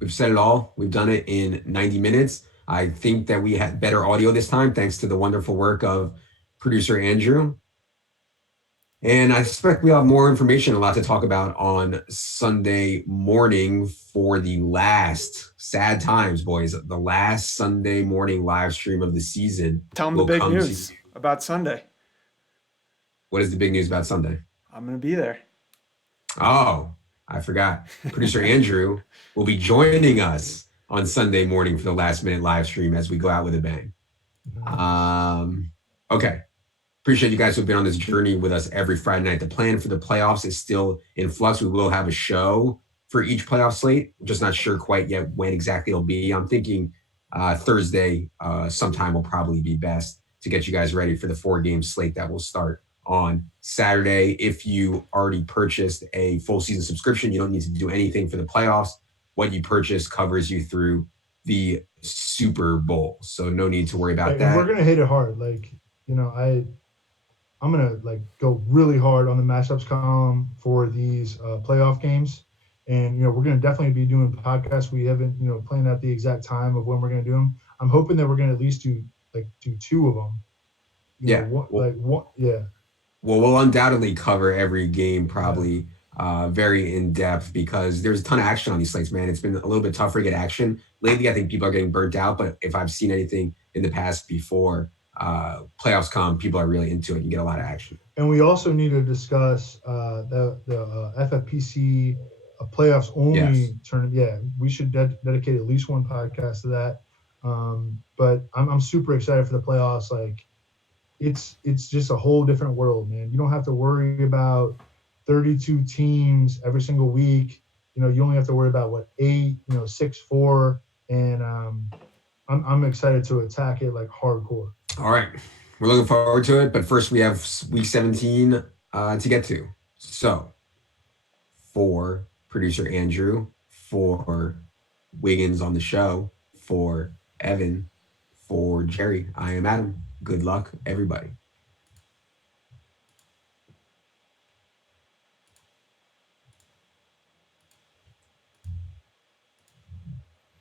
We've said it all. We've done it in 90 minutes. I think that we had better audio this time, thanks to the wonderful work of producer Andrew. And I suspect we have more information, a lot to talk about on Sunday morning for the last, sad times, boys, the last Sunday morning live stream of the season. Tell them the big news about Sunday. What is the big news about Sunday? I'm going to be there. Oh, I forgot. Producer Andrew will be joining us on Sunday morning for the last minute live stream as we go out with a bang. Okay. Appreciate you guys who've been on this journey with us every Friday night. The plan for the playoffs is still in flux. We will have a show for each playoff slate. I'm just not sure quite yet when exactly it'll be. I'm thinking Thursday sometime will probably be best to get you guys ready for the 4-game slate that will start on Saturday. If you already purchased a full season subscription, you don't need to do anything for the playoffs. What you purchase covers you through the Super Bowl. So no need to worry about that. We're going to hit it hard. I'm going to go really hard on the matchups column for these playoff games. And, we're going to definitely be doing podcasts. We haven't, planned out the exact time of when we're going to do them. I'm hoping that we're going to at least do 2 of them. Well, we'll undoubtedly cover every game probably very in depth because there's a ton of action on these slates, man. It's been a little bit tougher to get action. Lately, I think people are getting burnt out, but if I've seen anything in the past before playoffs come, people are really into it and get a lot of action. And we also need to discuss the FFPC playoffs only tournament. Yeah, we should dedicate at least one podcast to that. But I'm super excited for the playoffs. It's just a whole different world, man. You don't have to worry about 32 teams every single week. You only have to worry about 8, 6, 4, and I'm excited to attack it hardcore. All right, we're looking forward to it. But first, we have week 17 to get to. So, for producer Andrew, for Wiggins on the show, for Evan, for Jerry, I am Adam. Good luck, everybody.